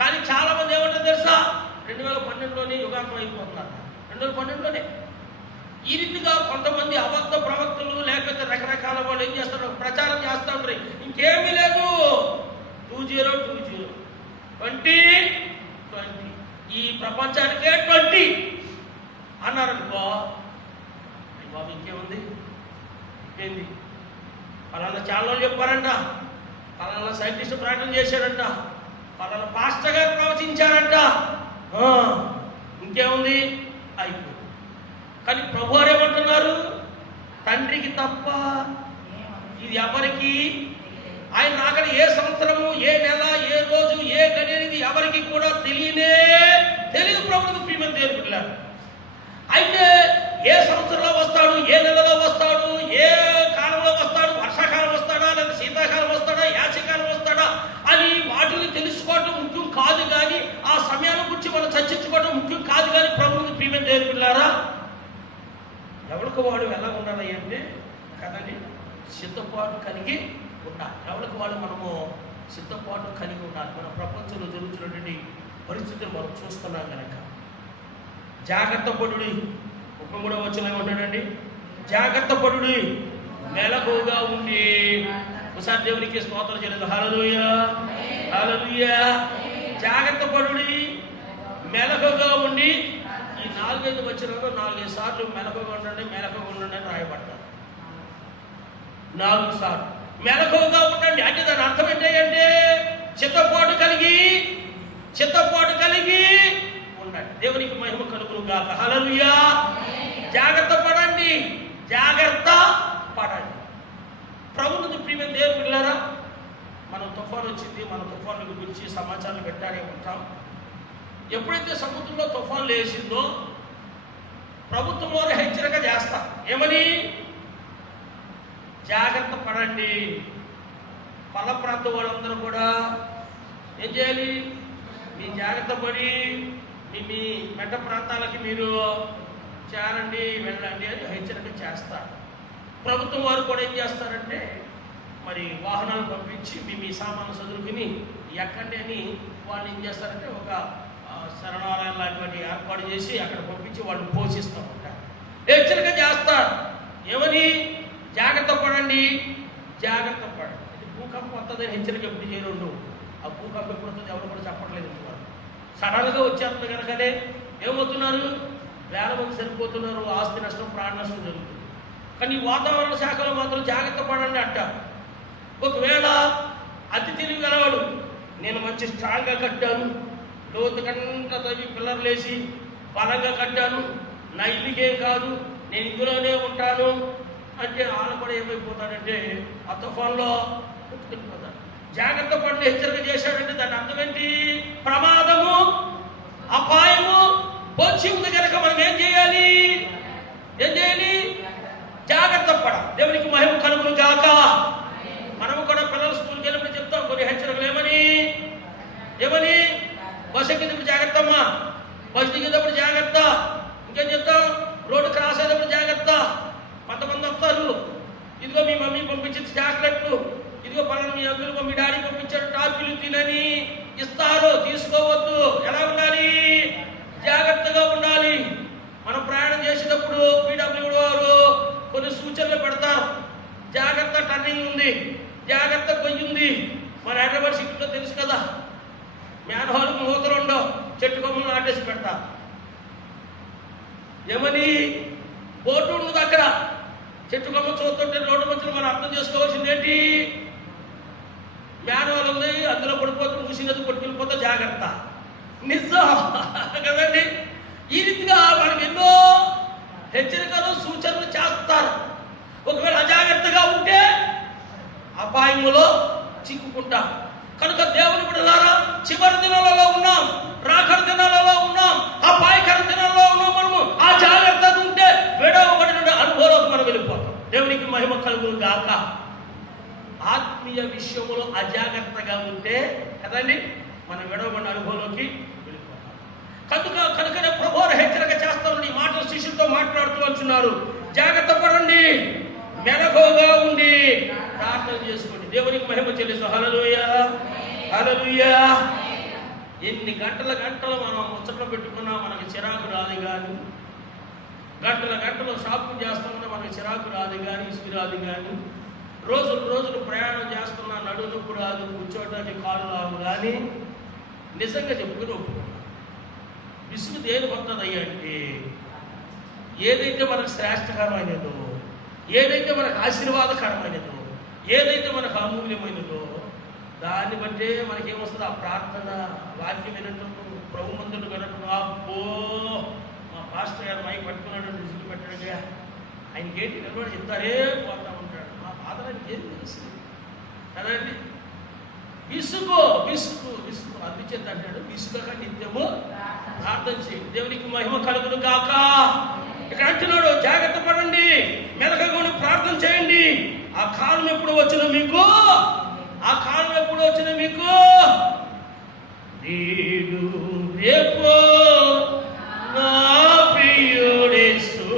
కానీ చాలా మంది ఏమంటారు తెలుసా, 2012లోనే యుగాంతం అయిపోతున్నారు. 2012లోనే ఈ రీతిగా కొంతమంది అబద్ధ ప్రవక్తలు లేకపోతే రకరకాల వాళ్ళు ఏం చేస్తారు, ప్రచారం చేస్తూ ఉంటారు. ఇంకేమీ లేదు, 2020 2020 ఈ ప్రపంచానికే 20 అన్నారనుకో, బాబు ఇంకేముంది, ఇంకేంది, పలానా ఛానల్ చెప్పారంట, పలానా సైంటిస్ట్ ప్రకటన చేశారంట, పలానా పాస్టర్ గారు ప్రవచించారంట, ఇంకేముంది, అయిపోయింది. కానీ ప్రభు వారు ఏమంటున్నారు, తండ్రికి తప్ప ఇది ఎవరికి, ఆయన రాకడ ఏ సంవత్సరము, ఏ నెల, ఏ రోజు, ఏ గడి అనేది ఎవరికి కూడా తెలియదు. ప్రభుత్వం ప్రియమైన దేవుని బిడ్డలారా, అయితే ఏ సంవత్సరంలో వస్తాడు, ఏ నెలలో వస్తాడు, ఏ కాలంలో వస్తాడు, వర్షాకాలం వస్తాడా లేదా శీతాకాలం వస్తాడా, యాచకాలం వస్తాడా అని వాటిని తెలుసుకోవడం ముఖ్యం కాదు. కానీ ఆ సమయాన్ని గురించి మనం చర్చించుకోవడం ముఖ్యం కాదు. కానీ ప్రభుత్వం ప్రియమైన దేవుని బిడ్డలారా, ఎవరికి వాడు ఎలా ఉండాలి అంటే కదండి, సిద్ధపాటు కలిగి ఉండాలి. ఎవరికి వాడు మనము సిద్ధపాటు కలిగి ఉండాలి. మన ప్రపంచంలో జరుగుతున్నటువంటి పరిస్థితులు మనం చూస్తున్నాం కనుక జాగ్రత్త పడుడి. 33వ వచనం ఏమంటాడండి, జాగ్రత్త పడుడి, మెలకువగా ఉండి. ఒకసారి దేవునికి స్తోత్రం చేయలేదు. హల్లెలూయా, హల్లెలూయా. జాగ్రత్త పడుడి, మెలకువగా ఉండి. ఈ 4-5 వచనంలో 4 సార్లు మెలకువగా ఉండండి అని రాయబడ్డారు. 4 సార్లు మెలకువగా ఉండండి అంటే దాని అర్థం ఏంటంటే చిత్తపాటు కలిగి ఉండండి. దేవునికి మహిమ కలుగును గాక. హల్లెలూయా. జాగ్రత్త పడండి. ప్రభువుని ప్రియమైన దేవుని బిడ్డలారా, మనం తుఫాను వచ్చింది, మన తుఫాను గురించి సమాచారం పెట్టానే ఉంటాం. ఎప్పుడైతే సముద్రంలో తుఫాను లేచిందో ప్రభుత్వం వారు హెచ్చరిక చేస్తారు. ఏమని? జాగ్రత్త పడండి. పల్ల ప్రాంతం వాళ్ళందరూ కూడా ఏం చేయాలి? మీ జాగ్రత్త పడి మీ మెట్ట ప్రాంతాలకి మీరు చేరండి, వెళ్ళండి అని హెచ్చరిక చేస్తారు. ప్రభుత్వం వారు కూడా ఏం చేస్తారంటే మరి వాహనాలు పంపించి మీ సామాన్లు చదువుకుని ఎక్కండి అని వాళ్ళు ఏం చేస్తారంటే ఒక శరణాలయం లాంటి ఏర్పాటు చేసి అక్కడ పంపించి వాళ్ళు పోషిస్తూ ఉంటారు, హెచ్చరిక చేస్తారు. ఏమని? జాగ్రత్త పడండి. భూకంపం వస్తుందని హెచ్చరిక ఎప్పుడు చేయరు. ఆ భూకంపం ఎప్పుడు వస్తుంది ఎవరు కూడా చెప్పట్లేదు. సడన్గా వచ్చేస్తుంది కనుకనే ఏమవుతున్నారు, వేల మంది చనిపోతున్నారు, ఆస్తి నష్టం, ప్రాణ నష్టం జరుగుతుంది. కానీ వాతావరణ శాఖలో మాత్రం జాగ్రత్త పడండి అంటారు. ఒకవేళ అతి తెలివి గలవాడు, నేను మంచి స్ట్రాంగ్గా కట్టాను, లోతు కంట తవ్వి పిల్లర్లు వేసి బలంగా కట్టాను, నా ఇల్లుకేం కాదు, నేను ఇందులోనే ఉంటాను అంటే వాళ్ళు కూడా ఏమైపోతాడంటే ఆ తుఫాన్లో కొట్టుకెళ్ళిపోతాడు. జాగ్రత్త పడిన హెచ్చరిక చేశాడంటే దాని అర్థం ఏంటి? ప్రమాదము, అపాయము పొంచి ఉంది కనుక మనం ఏం చేయాలి? జాగ్రత్త పడాలి. దేవునికి మహిమ కలుగును గాక. మనము కూడా పిల్లలు స్కూల్కి వెళ్ళినప్పుడు చెప్తాం కొన్ని హెచ్చరికలు. ఏమని బస్సు ఎక్కేటప్పుడు జాగ్రత్త అమ్మా, బస్సు దిగేటప్పుడు జాగ్రత్త. ఇంకేం చెప్తాం? రోడ్డు క్రాస్ అయ్యేటప్పుడు జాగ్రత్త. కొంతమంది వస్తారు, ఇదిగో మీ మమ్మీ పంపించింది చాక్లెట్లు, ఇదిగో పలానా మీ అంకులు మీ డాడీ పంపించారు టాఫీలు తినని ఇస్తారు, తీసుకోవద్దు. ఎలా ఉండాలి? జాగ్రత్తగా ఉండాలి. మనం ప్రయాణం చేసేటప్పుడు పీడబ్ల్యూడీ వారు కొన్ని సూచనలు పెడతారు. జాగ్రత్త టర్నింగ్ ఉంది, జాగ్రత్త పొయ్యి ఉంది. మన హైదరాబాద్ సిటీలో తెలుసు కదా, మ్యాన్ హాల్కి మూతలు ఉండవు, చెట్టు కొమ్మలు నాటేసి పెడతారు. ఏమని? బోటు ఉన్నది అక్కడ, చెట్టు కొమ్మ చూస్తుంటే రోడ్డు మధ్యలో మనం అర్థం చేసుకోవాల్సింది ఏంటి? మ్యాన్ హాల్ ఉంది, అందులో పడిపోతే మూసినది కొట్టుకెళ్ళిపోతే జాగ్రత్త. నిజం కదండి. ఈ రీతిగా మనకి ఎన్నో హెచ్చరికలు సూచనలు చేస్తారు. ఒకవేళ అజాగ్రత్తగా ఉంటే అపాయములో చిక్కుకుంటాం. కనుక దేవుని బిడ్డలారా, చివరి దినాలలో ఉన్నాం, రాకడ దినాలలో ఉన్నాం, అపాయకర దినాలలో ఉన్నాం. మనము ఆ జాగ్రత్తగా ఉంటే విడవబడిన అనుభవంలోకి మనం వెళ్ళిపోతాం. దేవునికి మహిమ కలుగును గాక. ఆత్మీయ విషయంలో అజాగ్రత్తగా ఉంటే కదండి మనం విడవబడిన అనుభవంలోకి వెళ్ళిపోతాం. కనుకనే ప్రభువు హెచ్చరిక చేస్తామని ఈ మాటలు శిష్యులతో మాట్లాడుతూ వచ్చున్నారు. జాగ్రత్త పడండి, మెలకువగా ఉండి ప్రార్థన చేసుకోండి. దేవునికి మహిమ చెల్లిస్తూ హల్లెలూయా హల్లెలూయా. ఎన్ని గంటలు మనం ముచ్చట్లు పెట్టుకున్నా మనకి చిరాకు రాదు కానీ, గంటలు షాపింగ్ చేస్తామన్నా మనకి చిరాకు రాదు కానీ, ఇసుకు రాదు కానీ, రోజులు ప్రయాణం చేస్తున్నా నడునొప్పు రాదు, కూర్చోవడానికి కాలు రాదు. కానీ నిజంగా చెప్పుకుని ఒప్పుకున్నాం. విసుగు దేని వస్తుందయ్యా అంటే, ఏదైతే మనకు శ్రేష్టకరమైనదో, ఏదైతే మనకు ఆశీర్వాదకరమైనదో, ఏదైతే మనకు అమూల్యమైనదో దాన్ని బట్టే మనకేమొస్తుంది? ఆ ప్రార్థన, వాక్యం వినటం, ప్రభు మందులు వినటం. అబ్బో మా పాస్టర్ గారు మైక్ పట్టుకున్నాడు, విసుగు పెట్టాడుగా, ఆయనకి ఏంటి నిలబడి చెప్తారే పోతా ఉంటాడు. మా బాధలకు ఏం తెలుసు కదండి. విసుగు అందుచేత అంటాడు, విసుగక నిత్యము ప్రార్థన చేయండి. దేవునికి మహిమ కలుగును గాక. ఇక్కడ అంటున్నాడు, జాగ్రత్త పడండి, మెలకువగా ప్రార్థన చేయండి. ఆ కాలం ఎప్పుడు వచ్చిన మీకు నేడు రేపు నా ప్రియుడేసు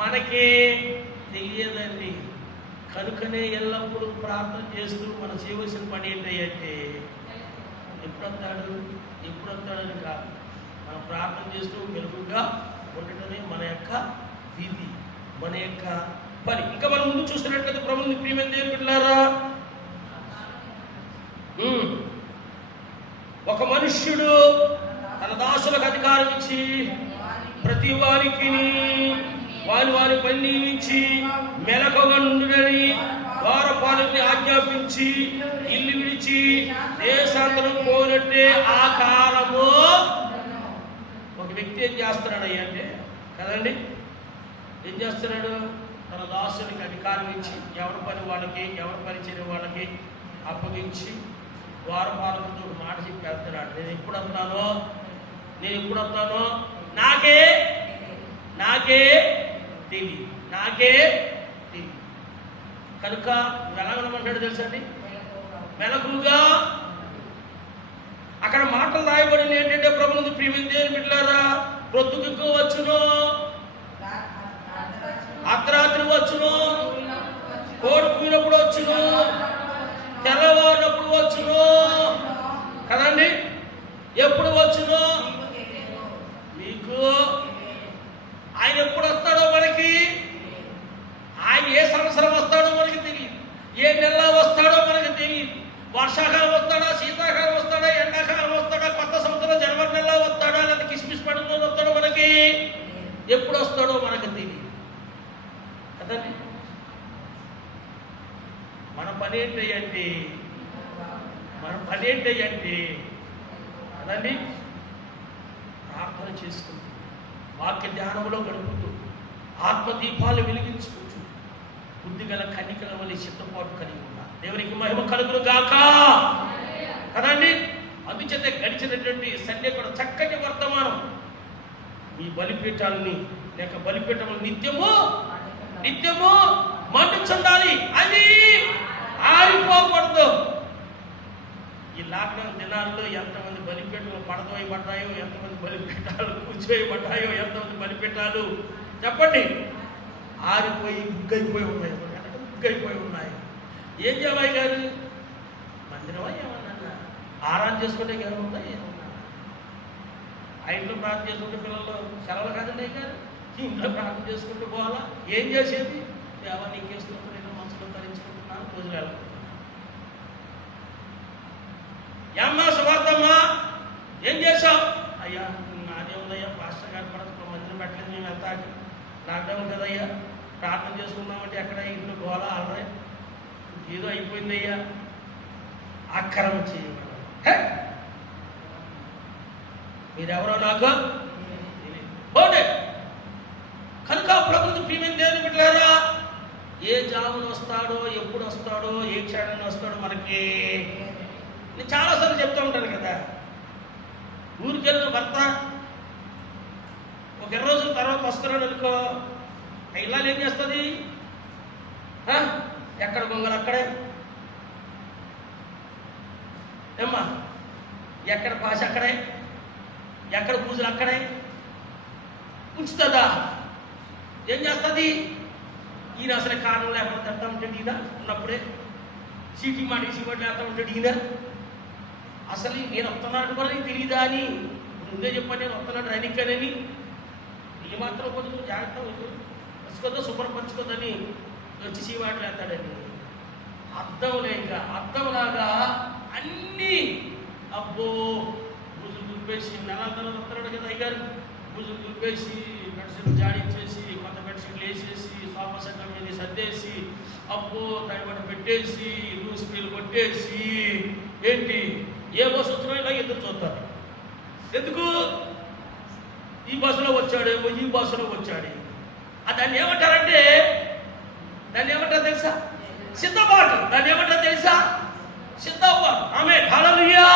మనకి తెలియదండి. కనుకనే ఎల్లప్పుడూ ప్రార్థన చేస్తూ మనం చేయవలసిన పని ఏంటంటే ఎప్పుడొస్తాడని కాదు, మనం ప్రార్థన చేస్తూ మెరుగుగా ఉండటమే మన యొక్క విధి, మన యొక్క పని. ఇంకా మనం ముందు చూస్తున్నట్లయితే ప్రభువుని ప్రియమైన దేవుని బిడ్డలారా, ఒక మనుష్యుడు తన దాసులకు అధికారం ఇచ్చి ప్రతి వారికి వారి పని నియమించి మెలకువగా నుండునని ద్వారపాలకుని ఆజ్ఞాపించి ఇల్లు విడిచి దేశాంతరం పోయినట్టే ఆ కాలము. ఒక వ్యక్తి ఏం చేస్తున్నాడు అంటే కదండి, ఏం చేస్తున్నాడు? తన దాసునికి అధికారం ఇచ్చి ఎవరి పని వాళ్ళకి, ఎవరి పని చేయని వాళ్ళకి అప్పగించి ద్వారపాలకులతో ఒక మాట చెప్పి వెళ్తున్నాడు. నేను ఎప్పుడు వస్తానో నాకే తెలియదు, నాకే తెలియదు. కనుక నువ్వు ఎలా ఉండమంటాడు తెలుసా అండి? మెలకుగా. అక్కడ మాటలు రాయబడింది ఏంటంటే, ప్రభువును ప్రియమైన దేవుని బిడ్డలారా, ప్రొద్దుకు వచ్చును, అర్ధరాత్రి వచ్చును, కోడి కూయినప్పుడు వచ్చును, తెల్లవారినప్పుడు వచ్చును కదండి. ఎప్పుడు వచ్చును మీకు? ఆయన ఎప్పుడు వస్తాడో మనకి, ఆయన ఏ సంవత్సరం వస్తాడో మనకి తెలియదు, ఏ నెల వస్తాడో మనకి తెలియదు. వర్షాకాలం వస్తాడా, శీతాకాలం వస్తాడా, ఎండాకాలం వస్తాడా, కొత్త సంవత్సరం జనవరి నెలలో వస్తాడా, లేదా కిస్మిస్ పండుగ వస్తాడో మనకి ఎప్పుడు వస్తాడో మనకు తెలియదు కదండి. మన పని ఏంటంటే కదండి, ప్రార్థన చేసుకుంటూ, వాక్య ధ్యానంలో గడుపుతూ, ఆత్మదీపాలు వెలిగించుకుంటూ, బుద్ధిగల కన్నికల వల్ల సిద్ధపాటు కలిగి ఉన్నా. దేవునికి మహిమ కలుగును గాక కదండి. అందుచేత గడిచినటువంటి సండే కూడా చక్కటి వర్తమానం. ఈ బలిపీఠాలని లేక బలిపీఠములు నిత్యము మండుచుండాలి, అది ఆరిపోకూడదు. ఈ లాక్డౌన్ దినాల్లో ఎంతమంది బలిపీఠాలు పడతాయో, ఎంతమంది బలిపీఠాలు కూర్చోయబడ్డాయో, ఎంతమంది బలిపీఠాలు చెప్పండి ఆరిపోయి బుగ్గైపోయి ఉన్నాయి. ఏం చేయాలి గారు? మందిరమా ఏమన్నా ఆరాధన చేసుకుంటే ఏమన్నా ఆ ఇంట్లో ప్రార్థన చేసుకుంటే పిల్లలు సెలవులు కాదండి గారు, ఇంట్లో ప్రార్థన చేసుకుంటూ పోవాలా? ఏం చేసేది? దేవా నీకేస్తున్నప్పుడు నేను మనసులో ధరించుకుంటున్నాను, రోజులు వెళ్ళ ఏమ్మా సువార్తమ్మా ఏం చేశావు? అయ్యా నాదే ఉందయ్యా, పాస్టర్ గారు కూడా మందిరం పెట్టలేదు, మేము ఎంత లాక్డౌన్ కదయ్యా, ప్రార్థన చేసుకున్నామంటే ఎక్కడ ఇంట్లో గోళ ఆలరే ఏదో అయిపోయిందయ్యా. అక్రమ చేయమని మీరెవరో నాకు పోండి. కనుక ప్రభుత్వ ప్రియమైన దేవుని బిడ్డలారా, ఏ జామును వస్తాడో, ఎప్పుడు వస్తాడో, ఏ క్షణాన్ని వస్తాడో మనకి నేను చాలాసార్లు చెప్తూ ఉంటాను కదా. ఊరికెళ్ళిన భర్త ఒక 20 రోజుల తర్వాత వస్తున్నాడు అనుకో, ఇల్లాలు ఏం చేస్తుంది? ఎక్కడ గొంగలు అక్కడే, ఏమ్మా ఎక్కడ భాష అక్కడే, ఎక్కడ పూజలు అక్కడే ఉంచుతుందా? ఏం చేస్తుంది? ఈయన అసలు కారణం లేకుండా తింటా ఉంటాడు, ఈయన ఉన్నప్పుడే చీటీ మాటికి చీపట్లు వేస్తూ ఉంటాడు. ఈయన అసలు నేను వస్తున్నాను కూడా నీకు తెలియదా అని ముందే చెప్పండి, నేను వస్తున్నాడు రైనిక్కనని. ఈ మాత్రం కొంచెం జాగ్రత్త వస్తుందో శుభ్రపరచుకోదని వచ్చి చీవాట్లు వేస్తాడని అర్థంలాగా అన్నీ అబ్బో బుజులు దులిపేసి నెలలు వస్తున్నాడు కదా అయ్యారు. బుజులు దులిపేసి బెడ్షీట్లు జాడించేసి, కొత్త బెడ్షీట్లు వేసేసి, సోఫా సెట్ల మీద సర్దేసి, అబ్బో తడిబట్ట పెట్టేసి, లూస్ పీలు కొట్టేసి, ఏంటి ఏ బస్సు వచ్చినా ఇలా ఎదురు చూస్తారు. ఎందుకు? ఈ బస్సులో వచ్చాడేమో, ఈ బస్సులో వచ్చాడు. దాన్ని ఏమంటారంటే, దాన్ని ఏమంటారు తెలుసా? సిద్ధపాటు. దాన్ని ఏమంటారు తెలుసా? సిద్ధపాటు. ఆమె హల్లెలూయా.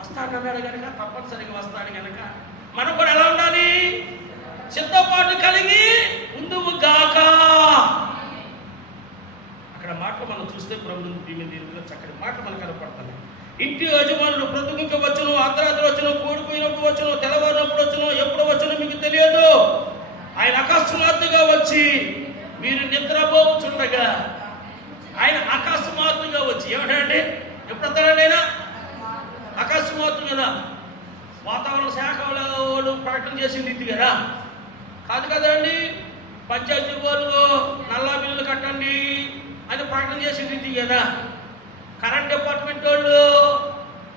వస్తాడన్నాడు కనుక, తప్పనిసరిగా వస్తాడు కనుక మనం కూడా ఎలా ఉండాలి? సిద్ధపాటు కలిగి ఉందువు గాక. అక్కడ మాటలు మనం చూస్తే ప్రభుత్వం దీని దీనిలో చక్కటి మాటలు మనకు కనపడతాయి. ఇంటి యజమానులు ప్రొద్దుకు వచ్చును, అర్ధరాత్రి వచ్చును, కూడిపోయినప్పుడు వచ్చును, తెల్లవారినప్పుడు వచ్చును, ఎప్పుడు వచ్చును మీకు తెలియదు. ఆయన అకస్మాత్తుగా వచ్చి మీరు నిద్రపోవచ్చుండగా ఆయన అకస్మాత్తుగా వచ్చి ఏమంటాడండి? ఎప్పుడు వస్తాడండి ఆయన? అకస్మాత్తుగా. వాతావరణ శాఖ వాళ్ళు ప్రకటన చేసిన రీతి కదా కాదు కదండి. పంచాయతీ వాళ్ళు నల్లా బిల్లులు కట్టండి అని ప్రకటన చేసిన రీతి కదా. కరెంట్ డిపార్ట్మెంట్ వాళ్ళు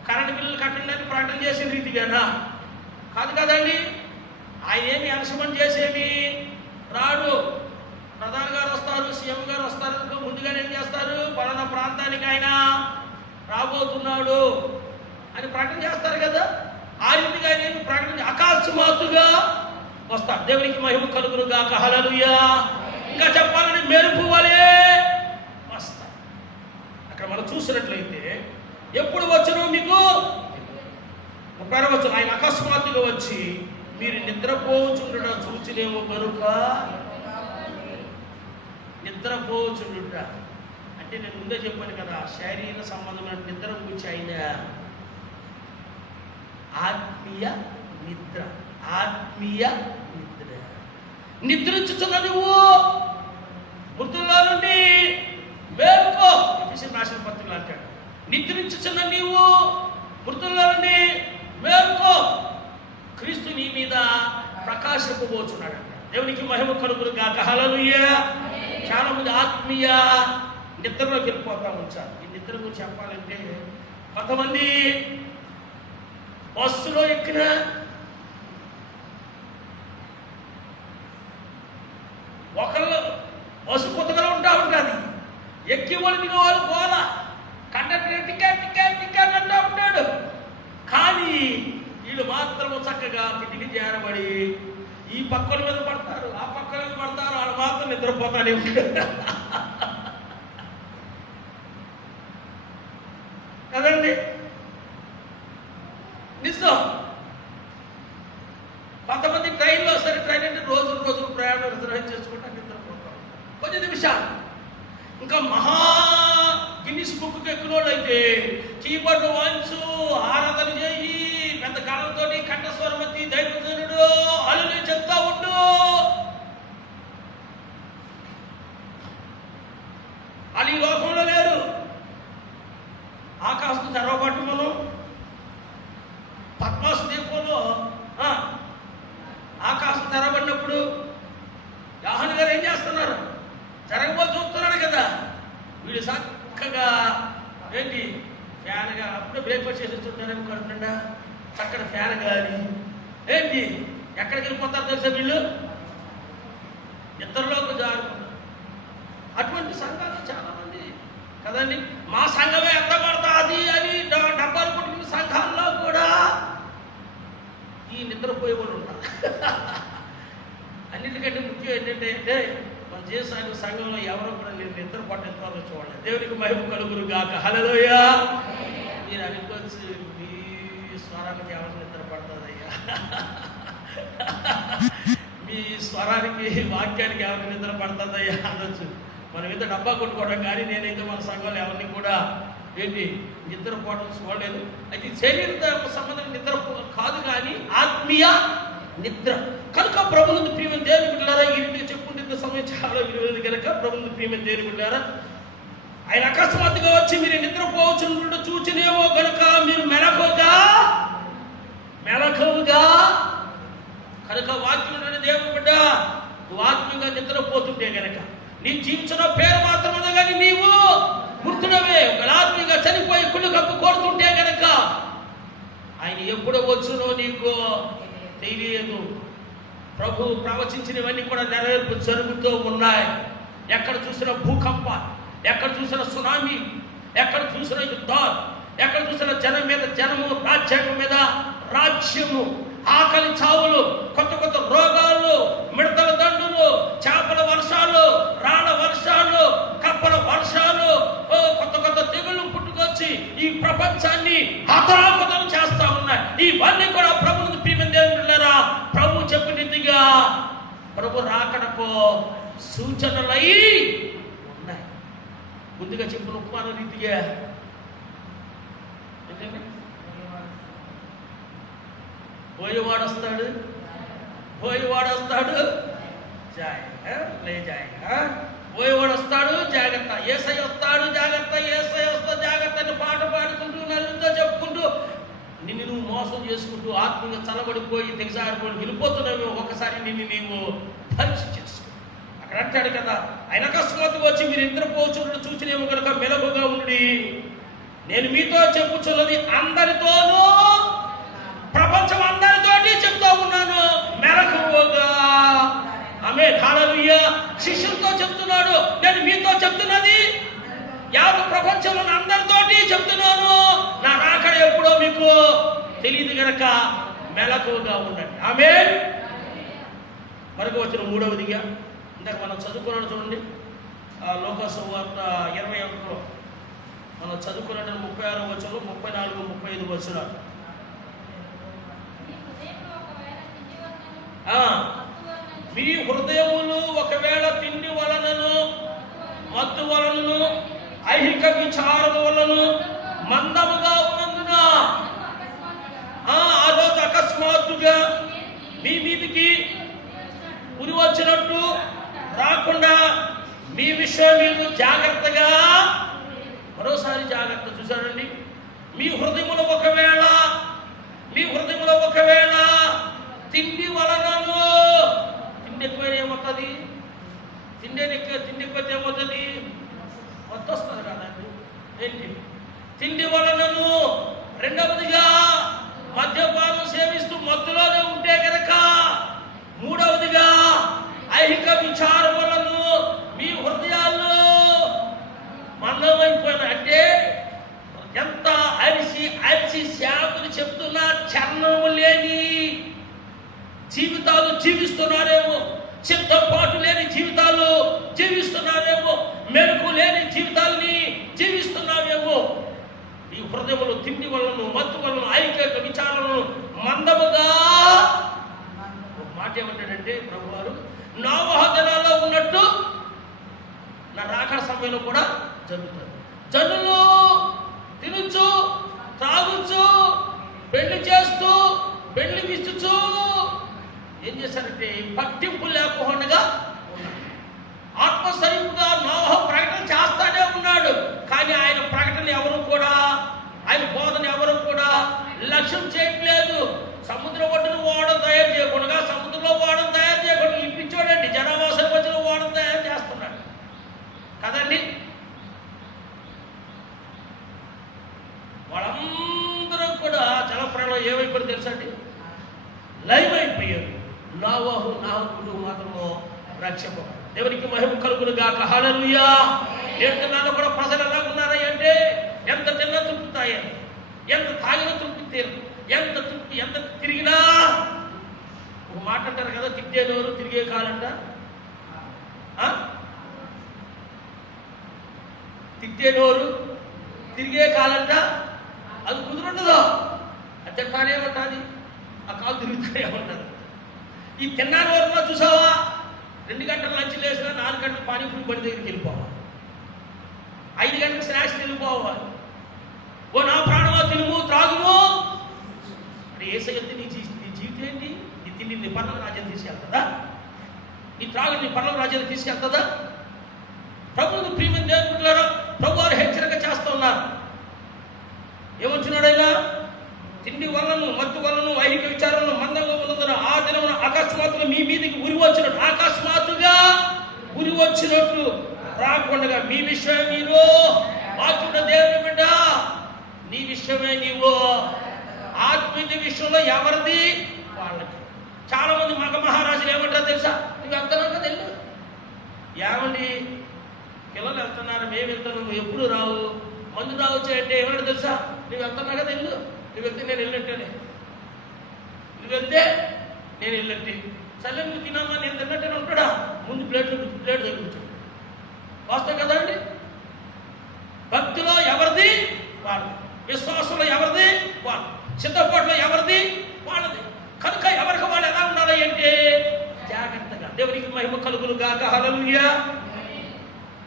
కరెంట్ బిల్లులు కట్టండి అని ప్రకటన చేసిన రీతి కదా కాదు కదండి. ఆయన ఏమి అలసమని చేసేమి రాడు. ప్రధాని గారు వస్తారు, సీఎం గారు వస్తారు, ముందుగానే ఏం చేస్తారు? పలానా ప్రాంతానికి ఆయన రాబోతున్నాడు అని ప్రకటన చేస్తారు కదా. ఆ రీతిగా ఆయన ఏమి ప్రకటన అకస్మాత్తుగా వస్తారు. దేవునికి మహిమ కలుగును గాక. హల్లెలూయా. ఇంకా చెప్పాలని మెరుపు వలే వస్తారు. అక్కడ మనం చూసినట్లయితే ఎప్పుడు వచ్చును మీకు 30వ వచనం, ఆయన అకస్మాత్తుగా వచ్చి మీరు నిద్రపోచుండుట చూచినేమో కనుక. నిద్రపోచుండుట అంటే నేను ముందే చెప్పాను కదా, శారీరక సంబంధమైన నిద్ర గురించి అయిన ఆత్మీయ నిద్ర. ఆత్మీయ నిద్ర. నిద్రించుచున్న నువ్వు మృతుల్లో నుండి మేల్కో. ఎఫెసీయులకు రాసిన పత్రికలో అంటాడు, నిద్రించుచున్న నీవు మృతుల్లో నుండి మేల్కో, క్రీస్తు నీ మీద ప్రకాశింపబోచున్నాడు. దేవునికి మహిమ కలుగును గాక. హల్లెలూయా. చాలా మంది ఆత్మీయ నిద్రలోకి వెళ్ళిపోతా ఉంటారు. ఈ నిద్ర గురించి చెప్పాలంటే, కొంతమంది బస్సులో ఎక్కిన ఒకళ్ళు బస్సు కొత్తగా ఉంటుంది, ఎక్కి వాళ్ళు దిగే వాళ్ళు గోల, కండక్టర్ టికెట్ టికెట్ టికెట్ అంటూ ఉంటాడు. కానీ వీళ్ళు మాత్రము చక్కగా కిటికీ చేరబడి ఈ పక్కల మీద పడతారు, ఆ పక్కల మీద పడతారు, వాళ్ళు మాత్రం నిద్రపోతానే ఉంటారు కదండి. నిజం. కొంతమంది ట్రైన్లో సరే, ట్రైన్ అంటే రోజులు రోజులు ప్రయాణం రిజర్వేషన్ చేసుకుంటా నిద్రపోతారు కొన్ని నిమిషాలు. ఇంకా మహా గిన్నిస్ బుక్ ఎక్కిన వాళ్ళు అయితే కీబోర్డు వాయించు, ఆరాధన చేయి, పెద్ద కాలంతో కంఠస్వరం ఎత్తి దైవజనుడు హల్లెలూయా చెప్తా ఉండు. వాళ్ళు ఈ లోకంలో లేరు. ఆకాశం తెరవబట్టు మనం పద్మాసు దీపంలో ఆకాశం తెరవబడినప్పుడు యోహాను గారు ఏం చేస్తున్నారు? జరగబోతు చూస్తున్నాడు కదా. వీడు చక్కగా ఏంటి ఫ్యాన్గా అప్పుడే బ్రేక్ఫాస్ట్ చేసి వచ్చుంటారేమో కడుపుండా, చక్కటి ఫ్యాన్ గాలి ఏంటి ఎక్కడికి వెళ్ళిపోతారు తెలుసా వీళ్ళు? నిద్రలోకి జారుకుంటారు. అటువంటి సంఘాలు చాలా మంది కదండి. మా సంఘమే ఎంత పడుతుంది అని డబ్బాలు కొట్టుకున్న సంఘాల్లో కూడా ఈ నిద్రపోయే వాళ్ళు ఉంటారు. అన్నిటికంటే ముఖ్యం ఏంటంటే, మన చేసాను సంఘంలో ఎవరో కూడా నేను నిద్ర పట్టేస్తారో చూడండి. దేవునికి మహిమ కలుగును గాక. హల్లెలూయా. మీరు అనుకోవచ్చు, మీ స్వరానికి ఎవరు నిద్ర పడుతుందయ్యా, మీ స్వరానికి వాక్యానికి ఎవరికి నిద్ర పడుతుందయ్యా అనొచ్చు. మనం ఏదో డబ్బా కొట్టుకోవడం కానీ, నేనైతే మన సంఘంలో ఎవరిని కూడా ఏంటి నిద్రపోవడం చూడలేదు. అయితే శరీర సంబంధం నిద్ర కాదు కానీ ఆత్మీయ నిద్ర. కనుక ప్రభువుని ప్రియమైన దేవుని బిడ్డలారా, ఈ రీతిగా చెప్పుకుంటే సమయం చాలా విలువైనది కనుక ప్రభువుని ప్రియమైన దేవుని బిడ్డలారా, ఆయన అకస్మాత్తుగా వచ్చి మీరు నిద్రపోవచ్చు చూచినేమో కనుక మీరు మెలకుగా కనుక వాక్యంలోని దేవుని బిడ్డ, నువ్వు ఆత్మీయంగా నిద్రపోతుంటే కనుక నీ జీవించిన పేరు మాత్రమే కానీ నీవు మృతుడవే. ఆత్మీయంగా చనిపోయి కుళ్ళు కప్పు కోరుతుంటే కనుక ఆయన ఎప్పుడు వచ్చునో నీకు తెలియదు. ప్రభు ప్రవచించినవన్నీ కూడా నెరవేర్పు జరుగుతూ ఉన్నాయి. ఎక్కడ చూసిన భూకంపాలు, ఎక్కడ చూసిన సునామీ, ఎక్కడ చూసిన యుద్ధాలు, ఎక్కడ చూసిన జనం మీద జనము, రాజ్యాంగం మీద రాజ్యము, ఆకలి చావులు, కొత్త కొత్త రోగాలు, మిడతల దండులు, చేపల వర్షాలు, రాళ్ళ వర్షాలు, కప్పల వర్షాలు, కొత్త కొత్త తెగుళ్ళు పుట్టుకొచ్చి ఈ ప్రపంచాన్ని హతరాపతం చేస్తా ఉన్నాయి. ఇవన్నీ కూడా ప్రభువుని ప్రియమైన దేవుని బిడ్డలారా, ప్రభు చెప్పినట్టుగా ప్రభు రాకడకు సూచనలై ఉన్నాయి. ముందుగా చెప్పిన ఉపమాన రీతిగా ఏంటంటే, పోయేవాడు వస్తాడు జాయ్ లే జాయ్, పోయేవాడు వస్తాడు జాగ్రత్త, యేసయ్య వస్తాడు జాగ్రత్త, యేసయ్య వస్తా జాగ్రత్త అని పాట పాడుకుంటూ నలుగురితో చెప్పుకుంటూ నిన్ను నువ్వు మోసం చేసుకుంటూ ఆత్మీయంగా చల్లబడిపోయి దిగజారిపోయి వెళ్ళిపోతున్నావు. ఒకసారి నిన్ను నీవు పరీక్ష చేసుకో. అక్కడ అంటాడు కదా, ఆయన అకస్మాత్తుగా వచ్చి మీరు నిద్రపోచున్నట్టు చూచినేమో కనుక మెలకుగా ఉండి, నేను మీతో చెప్పుచున్నది అందరితోనూ, ప్రపంచం అందరితోటి చెప్తా ఉన్నాను, మెలకువగా. ఆమేన్. హల్లెలూయా. శిష్యులతో చెప్తున్నాడు, నేను మీతో చెప్తున్నది యావత్ ప్రపంచంలో అందరితోటి చెప్తున్నాను, నా రాకడ ఎప్పుడో మీకు తెలియదు గనక మెలకువగా ఉండండి. ఆమేన్. మరొక వచ్చిన మూడవదిగా ఇందాక మనం చదువుకున్నాడు చూడండి, లోకాసు వార్త 21లో మనం చదువుకున్నట్టు 36వ వచనం, 34, 35 వచనాలు. మీ హృదయములు ఒకవేళ తిండి వలనను మత్తు వలనను ఐహిక విచారణ వలన మందముగా ఉన్నందున ఆ రోజు అకస్మాత్తుగా మీ మీదికి ఉరి వచ్చినట్టు రాకుండా మీ విషయం మీరు జాగ్రత్తగా, మరోసారి జాగ్రత్త. చూశారండి, మీ హృదయములో ఒకవేళ తిండి వలనను, తిండి ఎక్కువైనా ఏమవుతుంది? తిండి ఎక్కువైతే ఏమవుతుంది? మొత్తం వస్తుంది కదండి. ఏంటి? తిండి వలనను. రెండవదిగా మద్యపానం సేవిస్తూ మత్తులోనే ఉంటే కనుక. మూడవదిగా ఐహిక విచారం వలన మీ హృదయాల్లో మందమైపోయిన, అంటే ఎంత అరిసి శాపులు చెప్తున్నా చలనము లేని జీవితాలు జీవిస్తున్నారేమో, సిద్ధపాటు లేని జీవితాలు జీవిస్తున్నారేమో, మెరుగు లేని జీవితాల్ని జీవిస్తున్నావేమో. ఈ హృదయములు తిండి వలన మత్తు వలన ఐక్యత విచారణను మందముగా. ఒక మాట ఏమంటాడంటే ప్రభువారు, నోవహు దినాల్లో ఉన్నట్టు నా రాకడ సమయంలో కూడా జరుగుతుంది. జనులు తినచ్చు, తాగుచ్చు, పెళ్లి చేస్తూ, పెళ్లి ఇచ్చుచు ఏం చేశారంటే పట్టింపు లేకుండా ఉన్నాడు. ఆత్మస్వరూపుగా నోవహు ప్రకటన చేస్తానే ఉన్నాడు. కానీ ఆయన ప్రకటన ఎవరు కూడా, ఆయన బోధన ఎవరు కూడా లక్ష్యం చేయట్లేదు. సముద్రం ఒడ్డున ఓడలు తయారు చేయకుండా, సముద్రంలో ఓడలు తయారు చేయకుండా ఇప్పించోడండి జనావాసం మధ్యలో ఓడలు తయారు చేస్తున్నాడు కదండి. వాళ్ళందరూ కూడా జలప్రళయం ఏమైపోయారు తెలుసా అండి? లైవ్ అయిపోయారు. నోవహు నాహకుడు మాత్రము రక్షింపబడ్డారు. దేవునికి మహిమ కలుగును గాక. హల్లెలూయా. ఏడుతున్నాను కూడా ప్రజలు ఎలా ఉన్నారా అంటే, ఎంత తిన్నా తృప్తితాయని, ఎంత తాగినా తృప్తి తీరు, ఎంత తిరిగినా. ఒక మాట అంటారు కదా, తిట్టేనోరు తిరిగే కాలంట. తిట్టేనోరు తిరిగే కాలంట. అది కుదురుండదు. అది తింటానేమంటుంది, ఆ కాలు తిరుగుతానేమంటుంది. ఈ తిన్నాను వరకు చూసావా, 2 గంటల లంచ్ లేసినా 4 గంటలు పానీపూరి బండి దగ్గరికి వెళ్ళిపోవాలి, 5 గంటలకు స్నాక్స్ వెళ్ళిపోవాలి. ఓ నా ప్రాణమా తినుము త్రాగుము అంటే యేసయ్య నీ జీవితం ఏంటి? నీ తిండి నీ పర్లోక రాజ్యాన్ని తీసుకెళ్తుందా? నీ త్రాగు నీ పర్లోక రాజ్యాన్ని తీసుకెళ్తుందా? ప్రభువుకు ప్రియమైన దేవుని బిడ్డలారా, ప్రభు వారు హెచ్చరిక చేస్తూ ఉన్నారు. ఏమొచ్చినాడైనా తిండి వలన మత్తు వలన ఐహిక విచారంలో మందంగా ఉన్నందున ఆ దినమున అకస్మాత్తుగా మీ మీదికి ఉరి వచ్చినట్టు, అకస్మాత్తుగా ఉరి వచ్చినట్టు రాకుండా మీ విషయం మీరు వాక్యుడ దేవుని బిడ్డ, నీ విషయమే నీవు. ఆత్మీయ విషయంలో ఎవరిది వాళ్ళకి. చాలా మంది మగ మహారాజులు ఏమంటారు తెలుసా? నువ్వు వెళ్తున్నావు కదా, వెళ్ళు. ఏమండి పిల్లలు వెళ్తున్నారు, మేము వెళ్తున్నాము, ఎప్పుడు రావు, మందు రావచ్చు అంటే ఏమంటారు తెలుసా? నువ్వు వెళ్తున్నావు కదా, వెళ్ళు. నువ్వు వెళ్తే నేను వెళ్ళినట్టేనే, నువ్వు వెళ్తే నేను వెళ్ళినట్టే. సరే నువ్వు తినమ్మా, నేను తిన్నట్టేనే ఉంటాడా? ముందు ప్లేట్ దగ్గర కూర్చోండి. వాస్తవం కదా అండి. భక్తిలో ఎవరిది వాళ్ళు, విశ్వాసంలో ఎవరిది వాళ్ళు, సిద్ధపాటులో ఎవరిది వాళ్ళది. కనుక ఎవరికి వాళ్ళు ఎలా ఉండాలి అంటే జాగ్రత్తగా. దేవునికి మహిమ కలుగును గాక. హల్లెలూయా.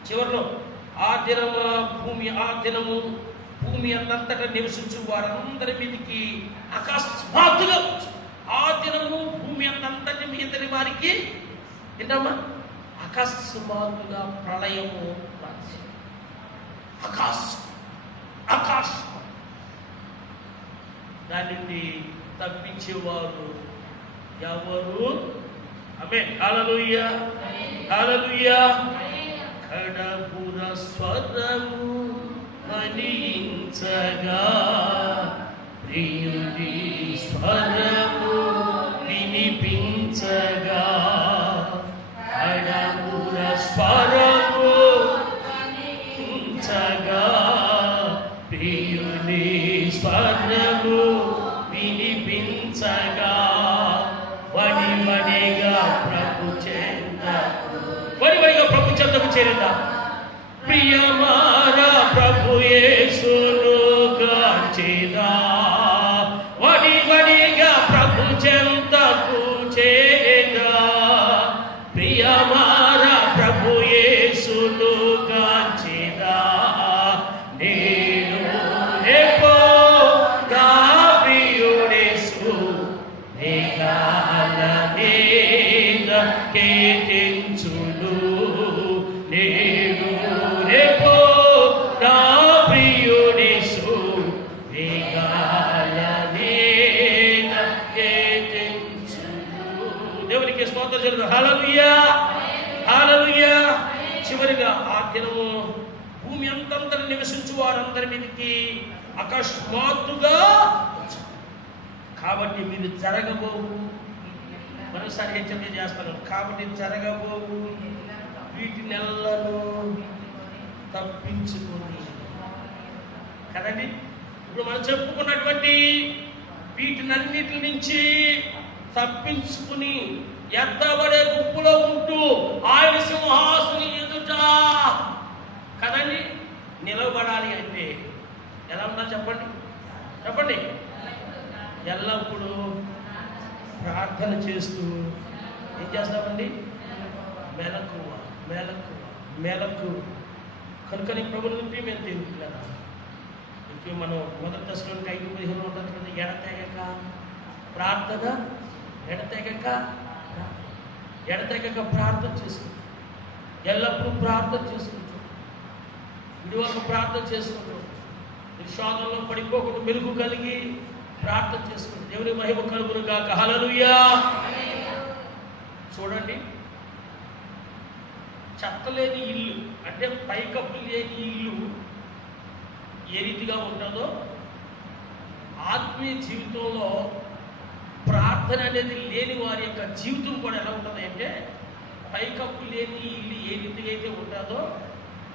చివరిలో ఆ దినము భూమి అంతటా నివసించు వారందరి మీదకి అకస్మాత్తుగా, ఆ దినము భూమి అంతటి మీదరి వారికి ఏంటమ్మా అకస్మాత్తుగా ప్రళయము రాసి, ఆకాశం దాని నుండి తప్పించేవారు ఎవరు? ఆమేన్. హల్లెలూయా. హల్లెలూయా. కడపుర స్వరము ధ్వనించగా, ప్రియుడి స్వరము వినిపించగా, కడపుర స్వరము వినిపించగా, ప్రియుడి స్వరము వినిపించగా, వడివడిగా ప్రభు చెంతకు చేరిందా? ప్రియమారా ప్రభు యేసును గాంచెదా, వడివడిగా ప్రభు చెంతకు చేరిందా. కలుగును. హల్లెలూయా, హల్లెలూయా. చివరిగా ఆ దినము భూమి అంతంతరం నివసించు వారందరి మీదకి అకస్మాత్తుగా కాబట్టి మీరు జరగబోవు, మరోసారి హెచ్చరిక చేస్తాను, కాబట్టి జరగబోవు వీటి నెలను తప్పించుకొని కదండి. ఇప్పుడు మనం చెప్పుకున్నటువంటి వీటినన్నిటి నుంచి తప్పించుకుని ఎత్తబడే గుంపులో ఉంటూ ఆయన సింహాసనం ఎదుట కదండి నిలబడాలి అంటే ఎలా ఉండాలి చెప్పండి, చెప్పండి. ఎల్లప్పుడూ ప్రార్థన చేస్తూ ఏం చేస్తామండి? మెలకువ, మెలకువ, మెలకు. కనుకని ప్రభుత్వం మేము తిరుగుతున్నారా? ఇంకే మనం మొదటి దశలో 5:15 ఉంటుంది కదా, ఎడతెగక ప్రార్థన, ఎడతెగక ప్రార్థన చేసుకుంటాం. ఎల్లప్పుడూ ప్రార్థన చేసుకుంటాం, విడివక ప్రార్థన చేసుకుంటాం. శోధనలో పడిపోకుండా మెలుగు కలిగి ప్రార్థన చేసుకుంటాం. దేవుని మహిమ కలుగును గాక. హల్లెలూయా. చూడండి, చెత్తలేని ఇల్లు అంటే పైకప్పు లేని ఇల్లు ఏ రీతిగా ఉంటుందో ఆత్మీయ జీవితంలో ప్రార్థన అనేది లేని వారి యొక్క జీవితం కూడా ఎలా ఉంటుంది అంటే, పైకప్పు లేని ఇల్లు ఏ రీతిగా అయితే ఉంటుందో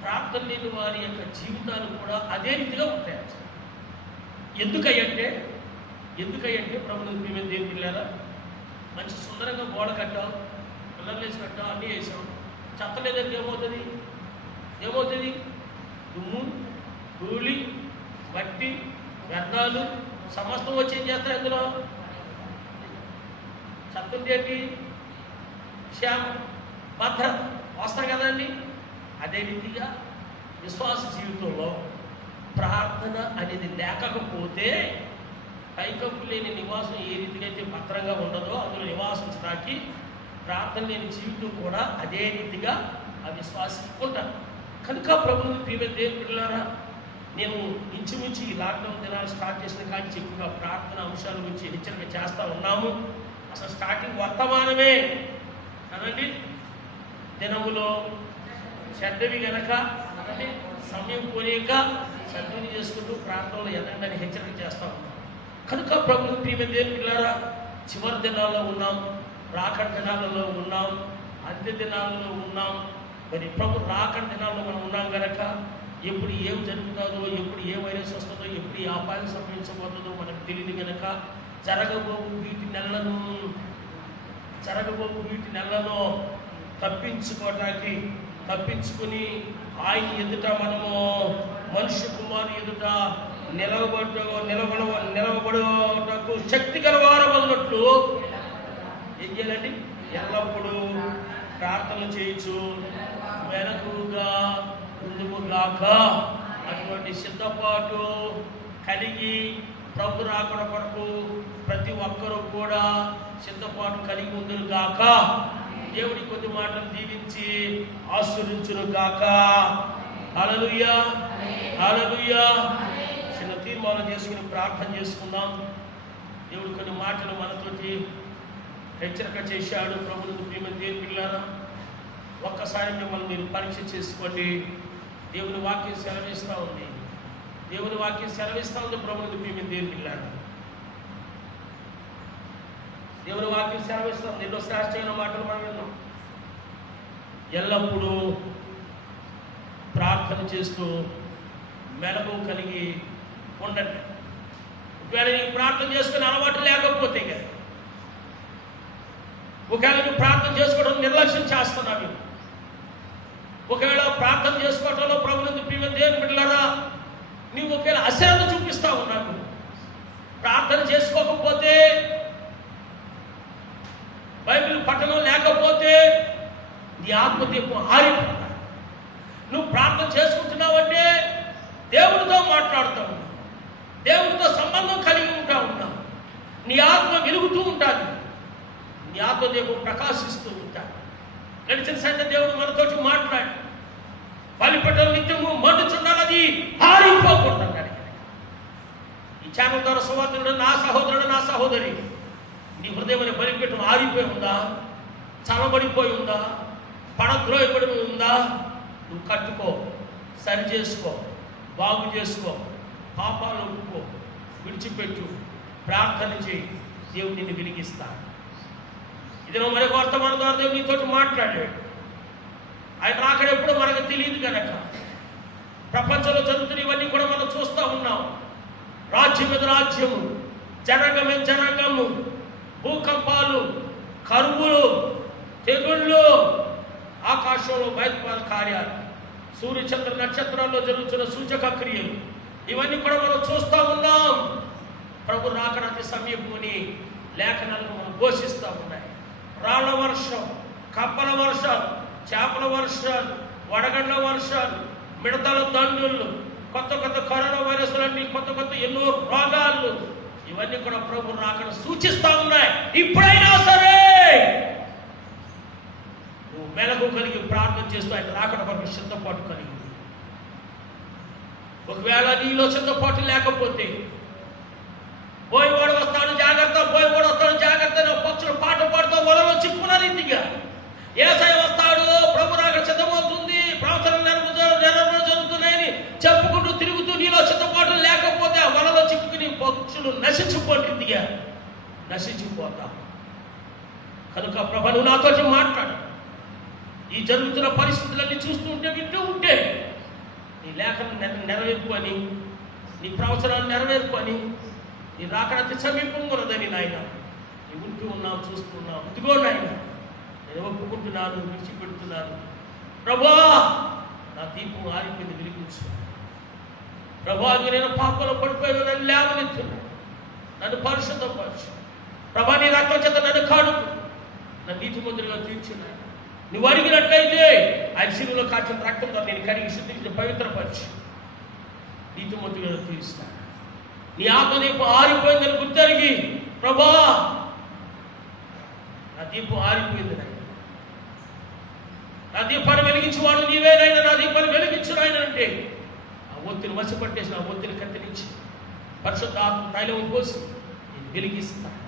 ప్రార్థన లేని వారి యొక్క జీవితాలు కూడా అదే రీతిగా ఉంటాయి. ఎందుకంటే ప్రభుత్వం మేము దేని పిల్లారా మంచి సుందరంగా గోడ కట్టాం, పిల్లలు వేసి కట్టాం, అన్నీ వేసాం. చెత్త లేదంటే ఏమవుతుంది? దుమ్ము, ధూళి, మట్టి, వ్యర్థాలు సమస్తం వచ్చి ఏం చేస్తారు? అందులో చెత్త ఏంటి? క్షేమం, భద్రత వస్తారు కదండి. అదే రీతిగా విశ్వాస జీవితంలో ప్రార్థన అనేది లేకపోతే పైకప్పు లేని నివాసం ఏ రీతిగా అయితే భద్రంగా ఉండదో అందులో నివాసించడానికి ప్రార్థన లేని జీవితం కూడా అదే రీతిగా ఆ విశ్వాసం ఉంటారు. కనుక ప్రభువుని ప్రియమైన దేవుని పిల్లలారా, నేను ఇంచుమించు ఈ లాక్డౌన్ దినాలు స్టార్ట్ చేసిన కానీ ఎక్కువగా ప్రార్థన అంశాల గురించి హెచ్చరిక చేస్తూ ఉన్నాము. అసలు స్టార్టింగ్ వర్తమానమే కదండి. దినములో చెడ్డవి గనక కదండి సమయం పోలేక సద్విని చేసుకుంటూ ప్రార్థనలో ఎదగడానికి హెచ్చరిక చేస్తూ ఉన్నాం. కనుక ప్రభువుని ప్రియమైన దేవుని పిల్లలారా, చివరి దినాల్లో ఉన్నాం, రాకడ దినాలలో ఉన్నాం, అంత్య దినాలలో ఉన్నాం. మరి ప్రభు రాకడ దినాల్లో మనం ఉన్నాం కనుక ఎప్పుడు ఏం జరుగుతుందో, ఎప్పుడు ఏ వైరస్ వస్తుందో, ఎప్పుడు ఏ అపాయం సంభవించబోతుందో మనకు తెలియదు కనుక జరగబోవు వీటి నెలలో తప్పించుకుని ఆయన ఎదుట మనము మనుష్య కుమారు ఎదుట నిలబడటకు శక్తి కలవారు మొదలట్లు ఏం చేయాలండి? ఎల్లప్పుడూ ప్రార్థన చేయొచ్చు, వెనకుగా ముందుకు గాక. అటువంటి సిద్ధపాటు కలిగి ప్రభు రాకడ కొరకు ప్రతి ఒక్కరూ కూడా సిద్ధపాటు కలిగి ఉందురు గాక. దేవుడి కొద్ది మాటలు దీవించి ఆశీర్వదించును గాక. హల్లెలూయా, హల్లెలూయా. చిన్న తీర్మానం చేసుకుని ప్రార్థన చేసుకుందాం. దేవుడు కొన్ని మాటలు మనతోటి హెచ్చరిక చేశాడు. ప్రభువుకు ప్రియమైన దేవుని పిల్లారా, ఒక్కసారి మిమ్మల్ని మీరు పరీక్ష చేసుకోండి. దేవుని వాక్యం సెలవిస్తూ ఉంది, ప్రభువుకు ప్రియమైన దేవుని పిల్లారా, దేవుని వాక్యం సెలవిస్తూ ఉంది. ఎన్నో శ్రేష్టమైన మాటలు మనం విన్నాం. ఎల్లప్పుడూ ప్రార్థన చేస్తూ మెలకు కలిగి ఉండండి. ఒకవేళ నీకు ప్రార్థన చేసుకునే అలవాటు లేకపోతే, ఒకవేళ నువ్వు ప్రార్థన చేసుకోవడం నిర్లక్ష్యం చేస్తున్నావు, ఒకవేళ ప్రార్థన చేసుకోవడంలో ప్రభువుని ప్రియమైన దేవుని బిడ్డలారా నువ్వు ఒకవేళ అశ్రద్ధ చూపిస్తా ఉన్నావు, ప్రార్థన చేసుకోకపోతే, బైబిల్ పఠనం లేకపోతే నీ ఆత్మదీపం ఆరిపోతా. నువ్వు ప్రార్థన చేసుకుంటున్నావంటే దేవుడితో మాట్లాడుతావు, దేవుడితో సంబంధం కలిగి ఉంటావు, నీ ఆత్మ వెలుగుతూ ఉంటుంది, నీ ఆత్మదీపం ప్రకాశిస్తూ ఉంటాడు. గడిచిన సంగతి దేవుడు మనతోటి మాట్లాడి బలిపీఠం నిత్యము మండుచున్నది ఆరిపోకుంటున్నాడు. ఈ ఛానల్ ద్వారా సహోదరుడు, నా సహోదరి, నీ హృదయం బలిపీఠం ఆరిపోయి ఉందా? చలబడిపోయి ఉందా, పడద్రోయబడి ఉందా, నువ్వు కట్టుకో, సరి చేసుకో, బాగు చేసుకో, పాపాలు ఒప్పుకో, విడిచిపెట్టు, ప్రార్థన చేయి, దేవుడు నిన్ను వెలిగిస్తాడు. ఇది మరి వర్తమాన ద్వారా దేవుడు నీతోటి మాట్లాడాడు. ఆయన రాకడెప్పుడో మనకు తెలియదు కనుక ప్రపంచంలో జరుగుతున్న ఇవన్నీ కూడా మనం చూస్తూ ఉన్నాం. రాజ్యం మీద రాజ్యము, జనాంగం మీద జనాంగము, భూకంపాలు, కరువులు, తెగుళ్ళు, ఆకాశంలో బయట కార్యాలు, సూర్యచంద్ర నక్షత్రాల్లో జరుగుతున్న సూచక క్రియలు, ఇవన్నీ కూడా మనం చూస్తూ ఉన్నాం. ప్రభు రాకడానికి సమీపమని లేఖనాలు మనం ఘోషిస్తూ ఉన్నాయి. రాళ్ల వర్షం, కప్పల వర్షాలు, చేపల వర్షాలు, వడగండ్ల వర్షాలు, మిడతల దండులు, కొత్త కొత్త కరోనా వైరస్లన్నీ, కొత్త కొత్త ఎన్నో రోగాలు, ఇవన్నీ కూడా ప్రభు రాకడ సూచిస్తూ ఉన్నాయి. ఇప్పుడైనా సరే నువ్వు మెలకు కలిగి ప్రార్థన చేస్తూ ఆయన రాకడ కొరకు సిద్ధపాటు కలిగి, ఒకవేళ నీలో సిద్ధపాటు లేకపోతే పోయివాడు వస్తాడు జాగ్రత్త, పోయివాడు వస్తాడు జాగ్రత్త, పక్షులు పాట పాడుతూ వలలో చిక్కున్న రీతిగా యేసయ్య వస్తాడు, ప్రభు రాకడ సిద్ధమవుతుంది, ప్రవచనం నెరవేరు జరుగుతున్నాయని చెప్పుకుంటూ తిరుగుతూ నీలో సిద్ధపాటు లేకపోతే ఆ వలలో చిక్కుని పక్షులు నశించిపోయిన రీతిగా నశించిపోతా. కనుక ప్రభు నువ్వు నాతో మాట్లాడు. ఈ జరుగుతున్న పరిస్థితులన్నీ చూస్తూ ఉంటే, వింటూ ఉంటే నీ లేఖను నెరవేర్పుకొని, నీ ప్రవచనాలు నెరవేర్పుకొని, నీ రాకడ సమీపంగా ఉన్నదని నాయన నీ ఉంటూ ఉన్నావు, చూస్తున్నావు. ఇదిగో నాయన నేను ఒప్పుకుంటున్నాను, విడిచిపెడుతున్నాను. ప్రభా నా దీపం ఆరిపోయింది, వెలిగించు. ప్రభా నేను పాపంలో పడిపోయాను, నన్ను లేవనెత్తును, నన్ను పరిశుద్ధపరచు. ప్రభా నీ రక్తం చేత నన్ను కాడుకు, నన్ను నీతిమంతుడిగా తీర్చు. నువ్వు అడిగినట్లయితే ఆయన శిలువలో కాచిన రక్తంతో నేను కడిగి శుద్ధించి పవిత్రపరచు, నీతిమంతుడిగా తీరుస్తాను. నీ ఆత్మదీపం ఆరిపోయిందని గుర్తెరిగి, ప్రభా నా దీపం ఆరిపోయింది నాయన, నా దీపాన్ని వెలిగించేవాడు నీవేనైనా, నా దీపాన్ని వెలిగించు నాయన అంటే ఆ ఒత్తిని మసిపట్టేసి ఆ ఒత్తిని కత్తిరించి పరిశుద్ధ ఆత్మ తైలం పోసి నేను వెలిగిస్తాను.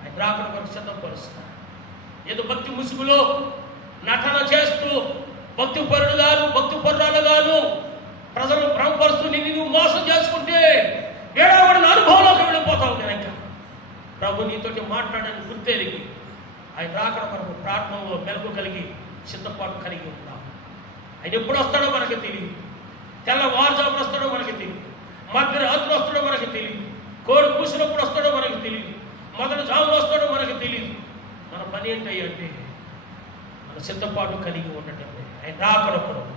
ఆయన రాకడ వరకు సిద్ధపరుస్తాను. ఏదో భక్తి ముసుగులో నటన చేస్తూ భక్తి పరురాలుగాను ప్రజలను భ్రమపరుస్తూ నిన్ను మోసం చేసుకుంటే ఏడావిడిన అనుభవంలోకి వెళ్ళిపోతావు కనుక ప్రభు నీతోటి మాట్లాడని గుర్తెరిగి ఆయన రాకడ కొరకు ప్రార్థనలో మెలకు కలిగి సిద్ధపాటు కలిగి ఉంటాం. ఆయన ఎప్పుడు వస్తాడో మనకి తెలియదు, తెల్లవారుజామున వస్తాడో మనకి తెలియదు, మధ్యరాత్రి వస్తాడో మనకి తెలియదు, కోడి కూసినప్పుడు వస్తాడో మనకి తెలియదు, మొదటి జామున వస్తాడో మనకి తెలియదు. మన పని ఏంటంటే మన సిద్ధపాటు కలిగి ఉండటం. ఆయన రాకడ కొరకు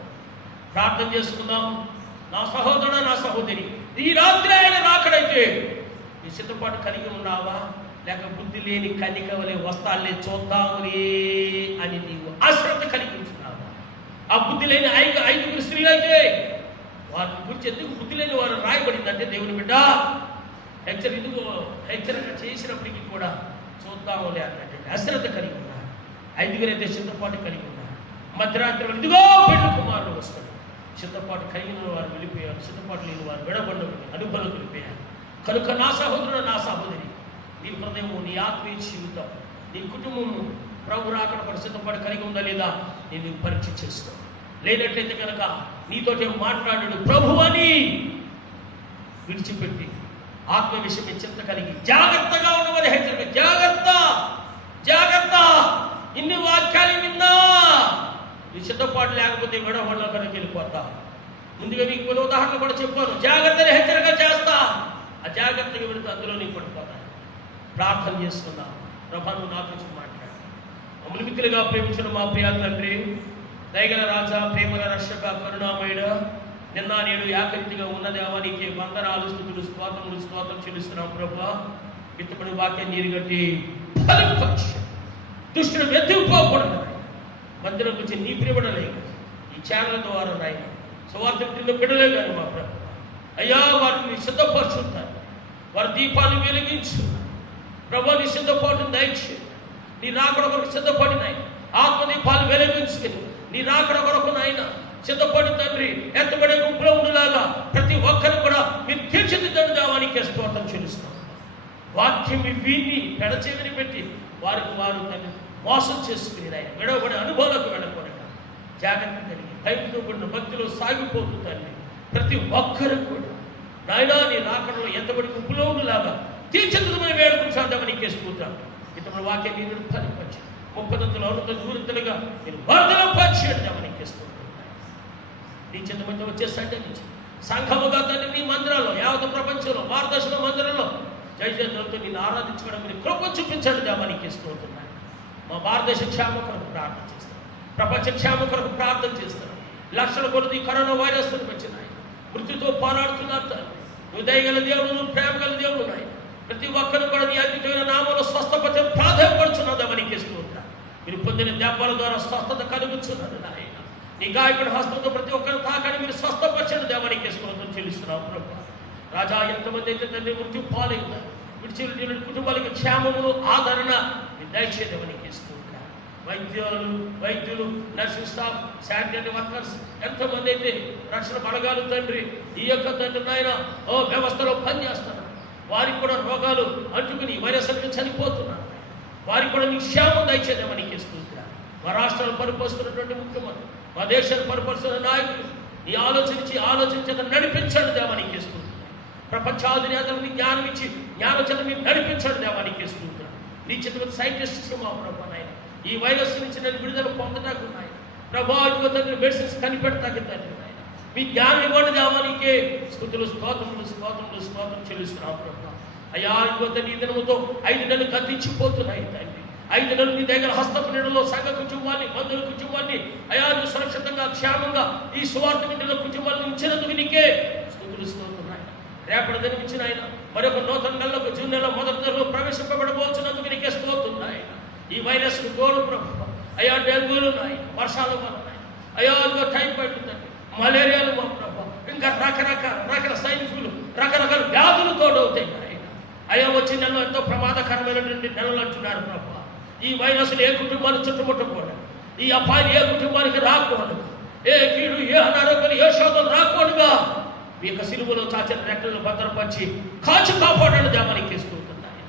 ప్రార్థన చేసుకుందాం. నా సహోదరుడు, నా సహోదరి, ఈ రాత్రి ఆయన రాకడైతే నీ సిద్ధపాటు కలిగి ఉన్నావా, లేక బుద్ధి లేని కన్నిక వలె వస్తాలే చూద్దాములే అని నీవు అశ్రద్ధ కలిగి ఉంటున్నావా? ఆ బుద్ధి లేని ఐదుగురు స్త్రీలు అయితే వారిని గురించి ఎందుకు బుద్ధి లేని వారు రాయబడిందంటే, దేవుని బిడ్డ హెచ్చరిక చేసినప్పటికీ కూడా చూద్దాములే అన్నట్టు అశ్రద్ధ కలిగి ఉన్నారు. ఐదుగురైతే సిద్ధపాటు కలిగి ఉన్నారు. మధ్యరాత్రి ఇదిగో పెళ్లి కుమారుడు వస్తాడు. సిద్ధపాటు కలిగిన వారు వెళ్ళిపోయారు, సిద్ధపాటు లేని వారు విడబండలు అనుభవం వెళ్ళిపోయారు. కనుక నా సహోదరుడు, నా సహోదరి, నీ హృదయము, నీ ఆత్మీయ జీవితం, నీ కుటుంబము ప్రభు రాకడ కొరకు సిద్ధపాటు కలిగి ఉందా లేదా నేను పరీక్ష చేసుకో. లేనట్లయితే కనుక నీతోటి మాట్లాడాడు ప్రభు అని విడిచిపెట్టి ఆత్మ విషయమే చింత కలిగి జాగ్రత్తగా ఉండమని హెచ్చరిక. జాగ్రత్త జాగ్రత్త, ఇన్ని వాక్యాలు విన్నా నీ సిద్ధపాటు లేకపోతే విడవడంలో కనుక వెళ్ళిపోతా. ముందుగా మీకు కొన్ని ఉదాహరణలు కూడా చెప్పాను. జాగ్రత్తని హెచ్చరిక చేస్తా, ఆ జాగ్రత్తగా వెళితే అందులో నీకు పడిపోతాను. ప్రార్థన చేసుకుందాం. ప్రభు నువ్వు నా గురించి మాట్లాడు. మమ్మల్ని మిక్కులుగా ప్రేమించిన మా ప్రియ తండ్రి, దయగల రాజా, ప్రేమల రక్షక, కరుణామయుడ, నిన్న నేడు ఏకరీతిగా ఉన్న దేవా నీకే వందనాలు, స్తుతులు, స్తోత్రం చెల్లిస్తున్నాం. ప్రభు విత్తపడి వాక్యం నీరుగట్టి ఫలింపచ్చు, దుష్టుడు వెతుక్కోకూడదు. మందిరం గురించి నీ ప్రియబడలే ఈ ఛానల్ ద్వారా నాయన సువార్త బిడ్డలే కానీ మా ప్రభు అయ్యా వారిని సిద్ధపరుచుంటారు. వారి దీపాన్ని వెలిగించు ప్రభు, నీ సిద్ధపాటు దయచే. నీ రాకడ కొరకు సిద్ధపడినాయి ఆత్మదీపాలు వెలిగించుకుని నీ రాకడ కొరకు నాయన సిద్ధపడి తండ్రి ఎత్తబడే గుంపులో ఉండేలాగా ప్రతి ఒక్కరు కూడా మీరు తీర్చిదిద్దండి దేవానికి స్తోత్రం చెల్లిస్తాం. వాక్యం విని పెడచెవిని పెట్టి వారికి వారు తండ్రి మోసం చేసుకుని నాయన విడవబడే అనుభవాలకు వెళ్ళకూడక జాగ్రత్త కలిగి భయంతో కూడిన భక్తిలో సాగిపోతూ తండ్రి ప్రతి ఒక్కరు కూడా నాయన నీ రాకడలో ఎంతబడి గుంపులోనులాగా తీర్చిదిద్దమని వేడుకుంటామని నీకేసుకుంటాం. ఇతరుల వాక్యం నేను ఫలించి 30 నూరంతలుగా నేను వర్ధన పరిచేద్దామని నీకేసుకుంటాం. నీ చెంత మధ్య వచ్చే సండే నుంచి సంఘముగా తండ్రి నీ మందిరాల్లో యావత్ ప్రపంచంలో భారతదేశంలో మందిరంలో జయజయలతో నేను ఆరాధించుకోవడం మీరు కృప చూపించండి దేవా నీకేసుకుంటున్నాను. మా భారతదేశ క్షేమ కొరకు ప్రార్థన చేస్తాం, ప్రపంచ క్షేమ కొరకు ప్రార్థన చేస్తాం. లక్షల కొద్ది కరోనా వైరస్ వచ్చినాయి, మృత్యుతో పోరాడుతున్నారు తండ్రి. నువ్వు దయగల దేవుడు, నువ్వు ప్రేమ గల దేవుడు నాయన. ప్రతి ఒక్కరు కూడా నీ అద్భుతమైన నామంలో స్వస్థపతి ప్రాధాన్యపడుచున్నదా నీకేసుకుంటా. మీరు పొందిన దెబ్బల ద్వారా స్వస్థత కలుగుతున్నది నాయన. నీ గాయకుడి హస్తంతో ప్రతి ఒక్కరు తాకని మీరు స్వస్థపరచండి దేవా నీకేసుకుంటాం చెల్లిస్తున్నావు ప్రభు. రాజా ఎంతమంది అయితే తండ్రి మృత్యు పాలైనారు, విడిచి కుటుంబాలకు క్షేమములు ఆదరణ మీరు దయచేయమని నీకేసుకుంటా. వైద్యులు నర్సింగ్ స్టాఫ్, శానిటరీ వర్కర్స్ ఎంతమంది అయితే రక్షణ బలగాలు తండ్రి ఈ యొక్క తండ్రి నాయన వ్యవస్థలో పనిచేస్తున్నారు, వారికి కూడా రోగాలు అంటుకుని వైరస్ అంటే చనిపోతున్నారు. వారికి కూడా నీ క్షేమం దయచేయమని నీకేసుకుంటా. మా రాష్ట్రాలు పరిపాలిస్తున్నటువంటి ముఖ్యమంత్రి, మా దేశాన్ని పరిపాలిస్తున్న నాయకులు నీ ఆలోచించి నడిపించండి దేవా నీకేసుకుంటా. ప్రపంచాధినేతలకు జ్ఞానం ఇచ్చి జ్ఞానం చేత మీరు నడిపించండి దేవా నీకేసుకుంటా. నీ చేత సైంటిస్ట్ మా ప్రభు నాయన ఈ వైరస్ నుంచి నేను విడుదల పొందటాకు నాయన ప్రభావిత తండ్రి మెడిసిన్స్ కనిపెడతాకి తండ్రి నాయన మీ జ్ఞానం ఇవ్వండి దేవా నీకే స్తుతులు స్తోత్రం చెల్లిస్తున్నావు ప్రభు. అయ్యా ఇవ్వద్ద నీ దినముతో 5 నెలలు గతించిపోతున్నాయి తండ్రి. 5 నెలలు నీ దగ్గర హస్తపు నీడలో సంఘ కుటుంబాన్ని, బంధువుల కుటుంబాన్ని అయ్యా నువ్వు సురక్షితంగా క్షేమంగా ఈ సువార్త వింటున్న కుటుంబాన్ని ఉంచినందుకు నీకే స్తుతులు స్తోత్రం. రేపటి దినం ఇచ్చిన ఆయన మరొక నూతన నెలలో జూన్ నెల మొదటి నెలలో ప్రవేశింపబడబోతున్నందుకు నీకే స్తోత్రం ఆయన. ఈ వైరస్ తోడు ప్రభు అయ్యా డెంగ్యూలు ఉన్నాయి, వర్షాలు ఉన్నాయి అయ్యా ఇదిగో టైఫాయిడ్ ఉందండి, మలేరియాలు మా ప్రభు, ఇంకా రకరకాల సైనికులు రకరకాల వ్యాధులు తోడవుతాయి ఆయన. అయ్యా వచ్చే నెలలో ఎంతో ప్రమాదకరమైనటువంటి నెలలు అంటున్నారు ప్రభు. ఈ వైరస్లు ఏ కుటుంబాన్ని చుట్టుముట్టకూడదు, ఈ అపాయం ఏ కుటుంబానికి రాకూడదు, ఏ కీడు ఏ అనారోగ్యాలు ఏ శోధనలు రాకూడదుగా మీ యొక్క సిలువలో చాచిన రెక్కలను భద్రపరిచి కాపాడండి దేవానికి ఇస్తుంటున్నాయి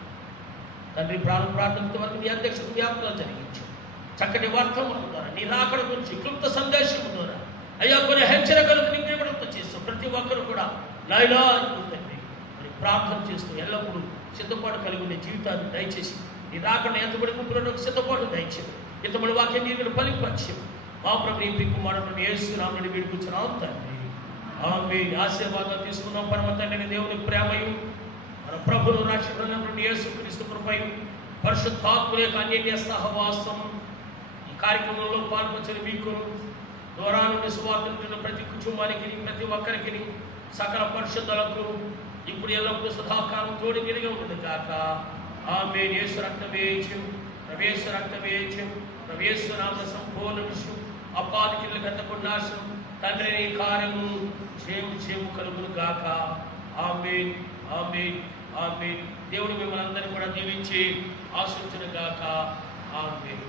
తండ్రి. ప్రార్థనతో వరకు నీ అధ్యక్షుడు వ్యాప్తం జరిగించు. చక్కటి వర్తమానం ద్వారా నీ రాకడ గురించి క్లుప్త సందేశం ద్వారా అయ్యా కొన్ని హెచ్చరికలకు నిగ్రహంతో చేస్తాం. ప్రతి ఒక్కరు కూడా నాయనా తండ్రి మరి ప్రార్థన చేస్తూ ఎల్లప్పుడూ సిద్ధపాటు కలిగి ఉండే జీవితాన్ని దయచేసి నీ రాకడ ఎంతబడి గుంపులో సిద్ధపాటు దయచేసి ఇంతబడి వాక్యం నీరు ఫలింపచ్చాం. మా ప్రభు నీ కుమారుడు యేసు నామమున వేడుకుంటున్నాం తండ్రి. ఆమె ఆశీర్వాదం తీసుకున్నాం. పరమ తండ్రి దేవుని ప్రేమయు మన ప్రభువును రక్షకుడైన యేసుక్రీస్తు కృపయు పరిశుద్ధాత్మ యొక్క అన్యోన్య సహవాసం ఈ కార్యక్రమంలో పాల్పంచిన మీకు దూరా నుండి సువార్త ప్రతి కుటుంబానికి ప్రతి ఒక్కరికి సకల పరిశుద్ధులకు ఇప్పుడు ఎల్లప్పుడూ సదాకాలం తోడి తిరిగి ఉంటుంది కాక. ఆమె యేసు రక్తమేయం ప్రవేశ నామ సంపూర్ణ విషయం అపాదికిళ్ళు గతకుండా తండ్రి నీ కార్యము క్షేము కలుగును గాక. ఆమేన్ ఆమేన్ ఆమేన్. దేవుడు మిమ్మల్ని అందరినీ కూడా దీవించి ఆశీర్వదించును గాక. ఆమేన్.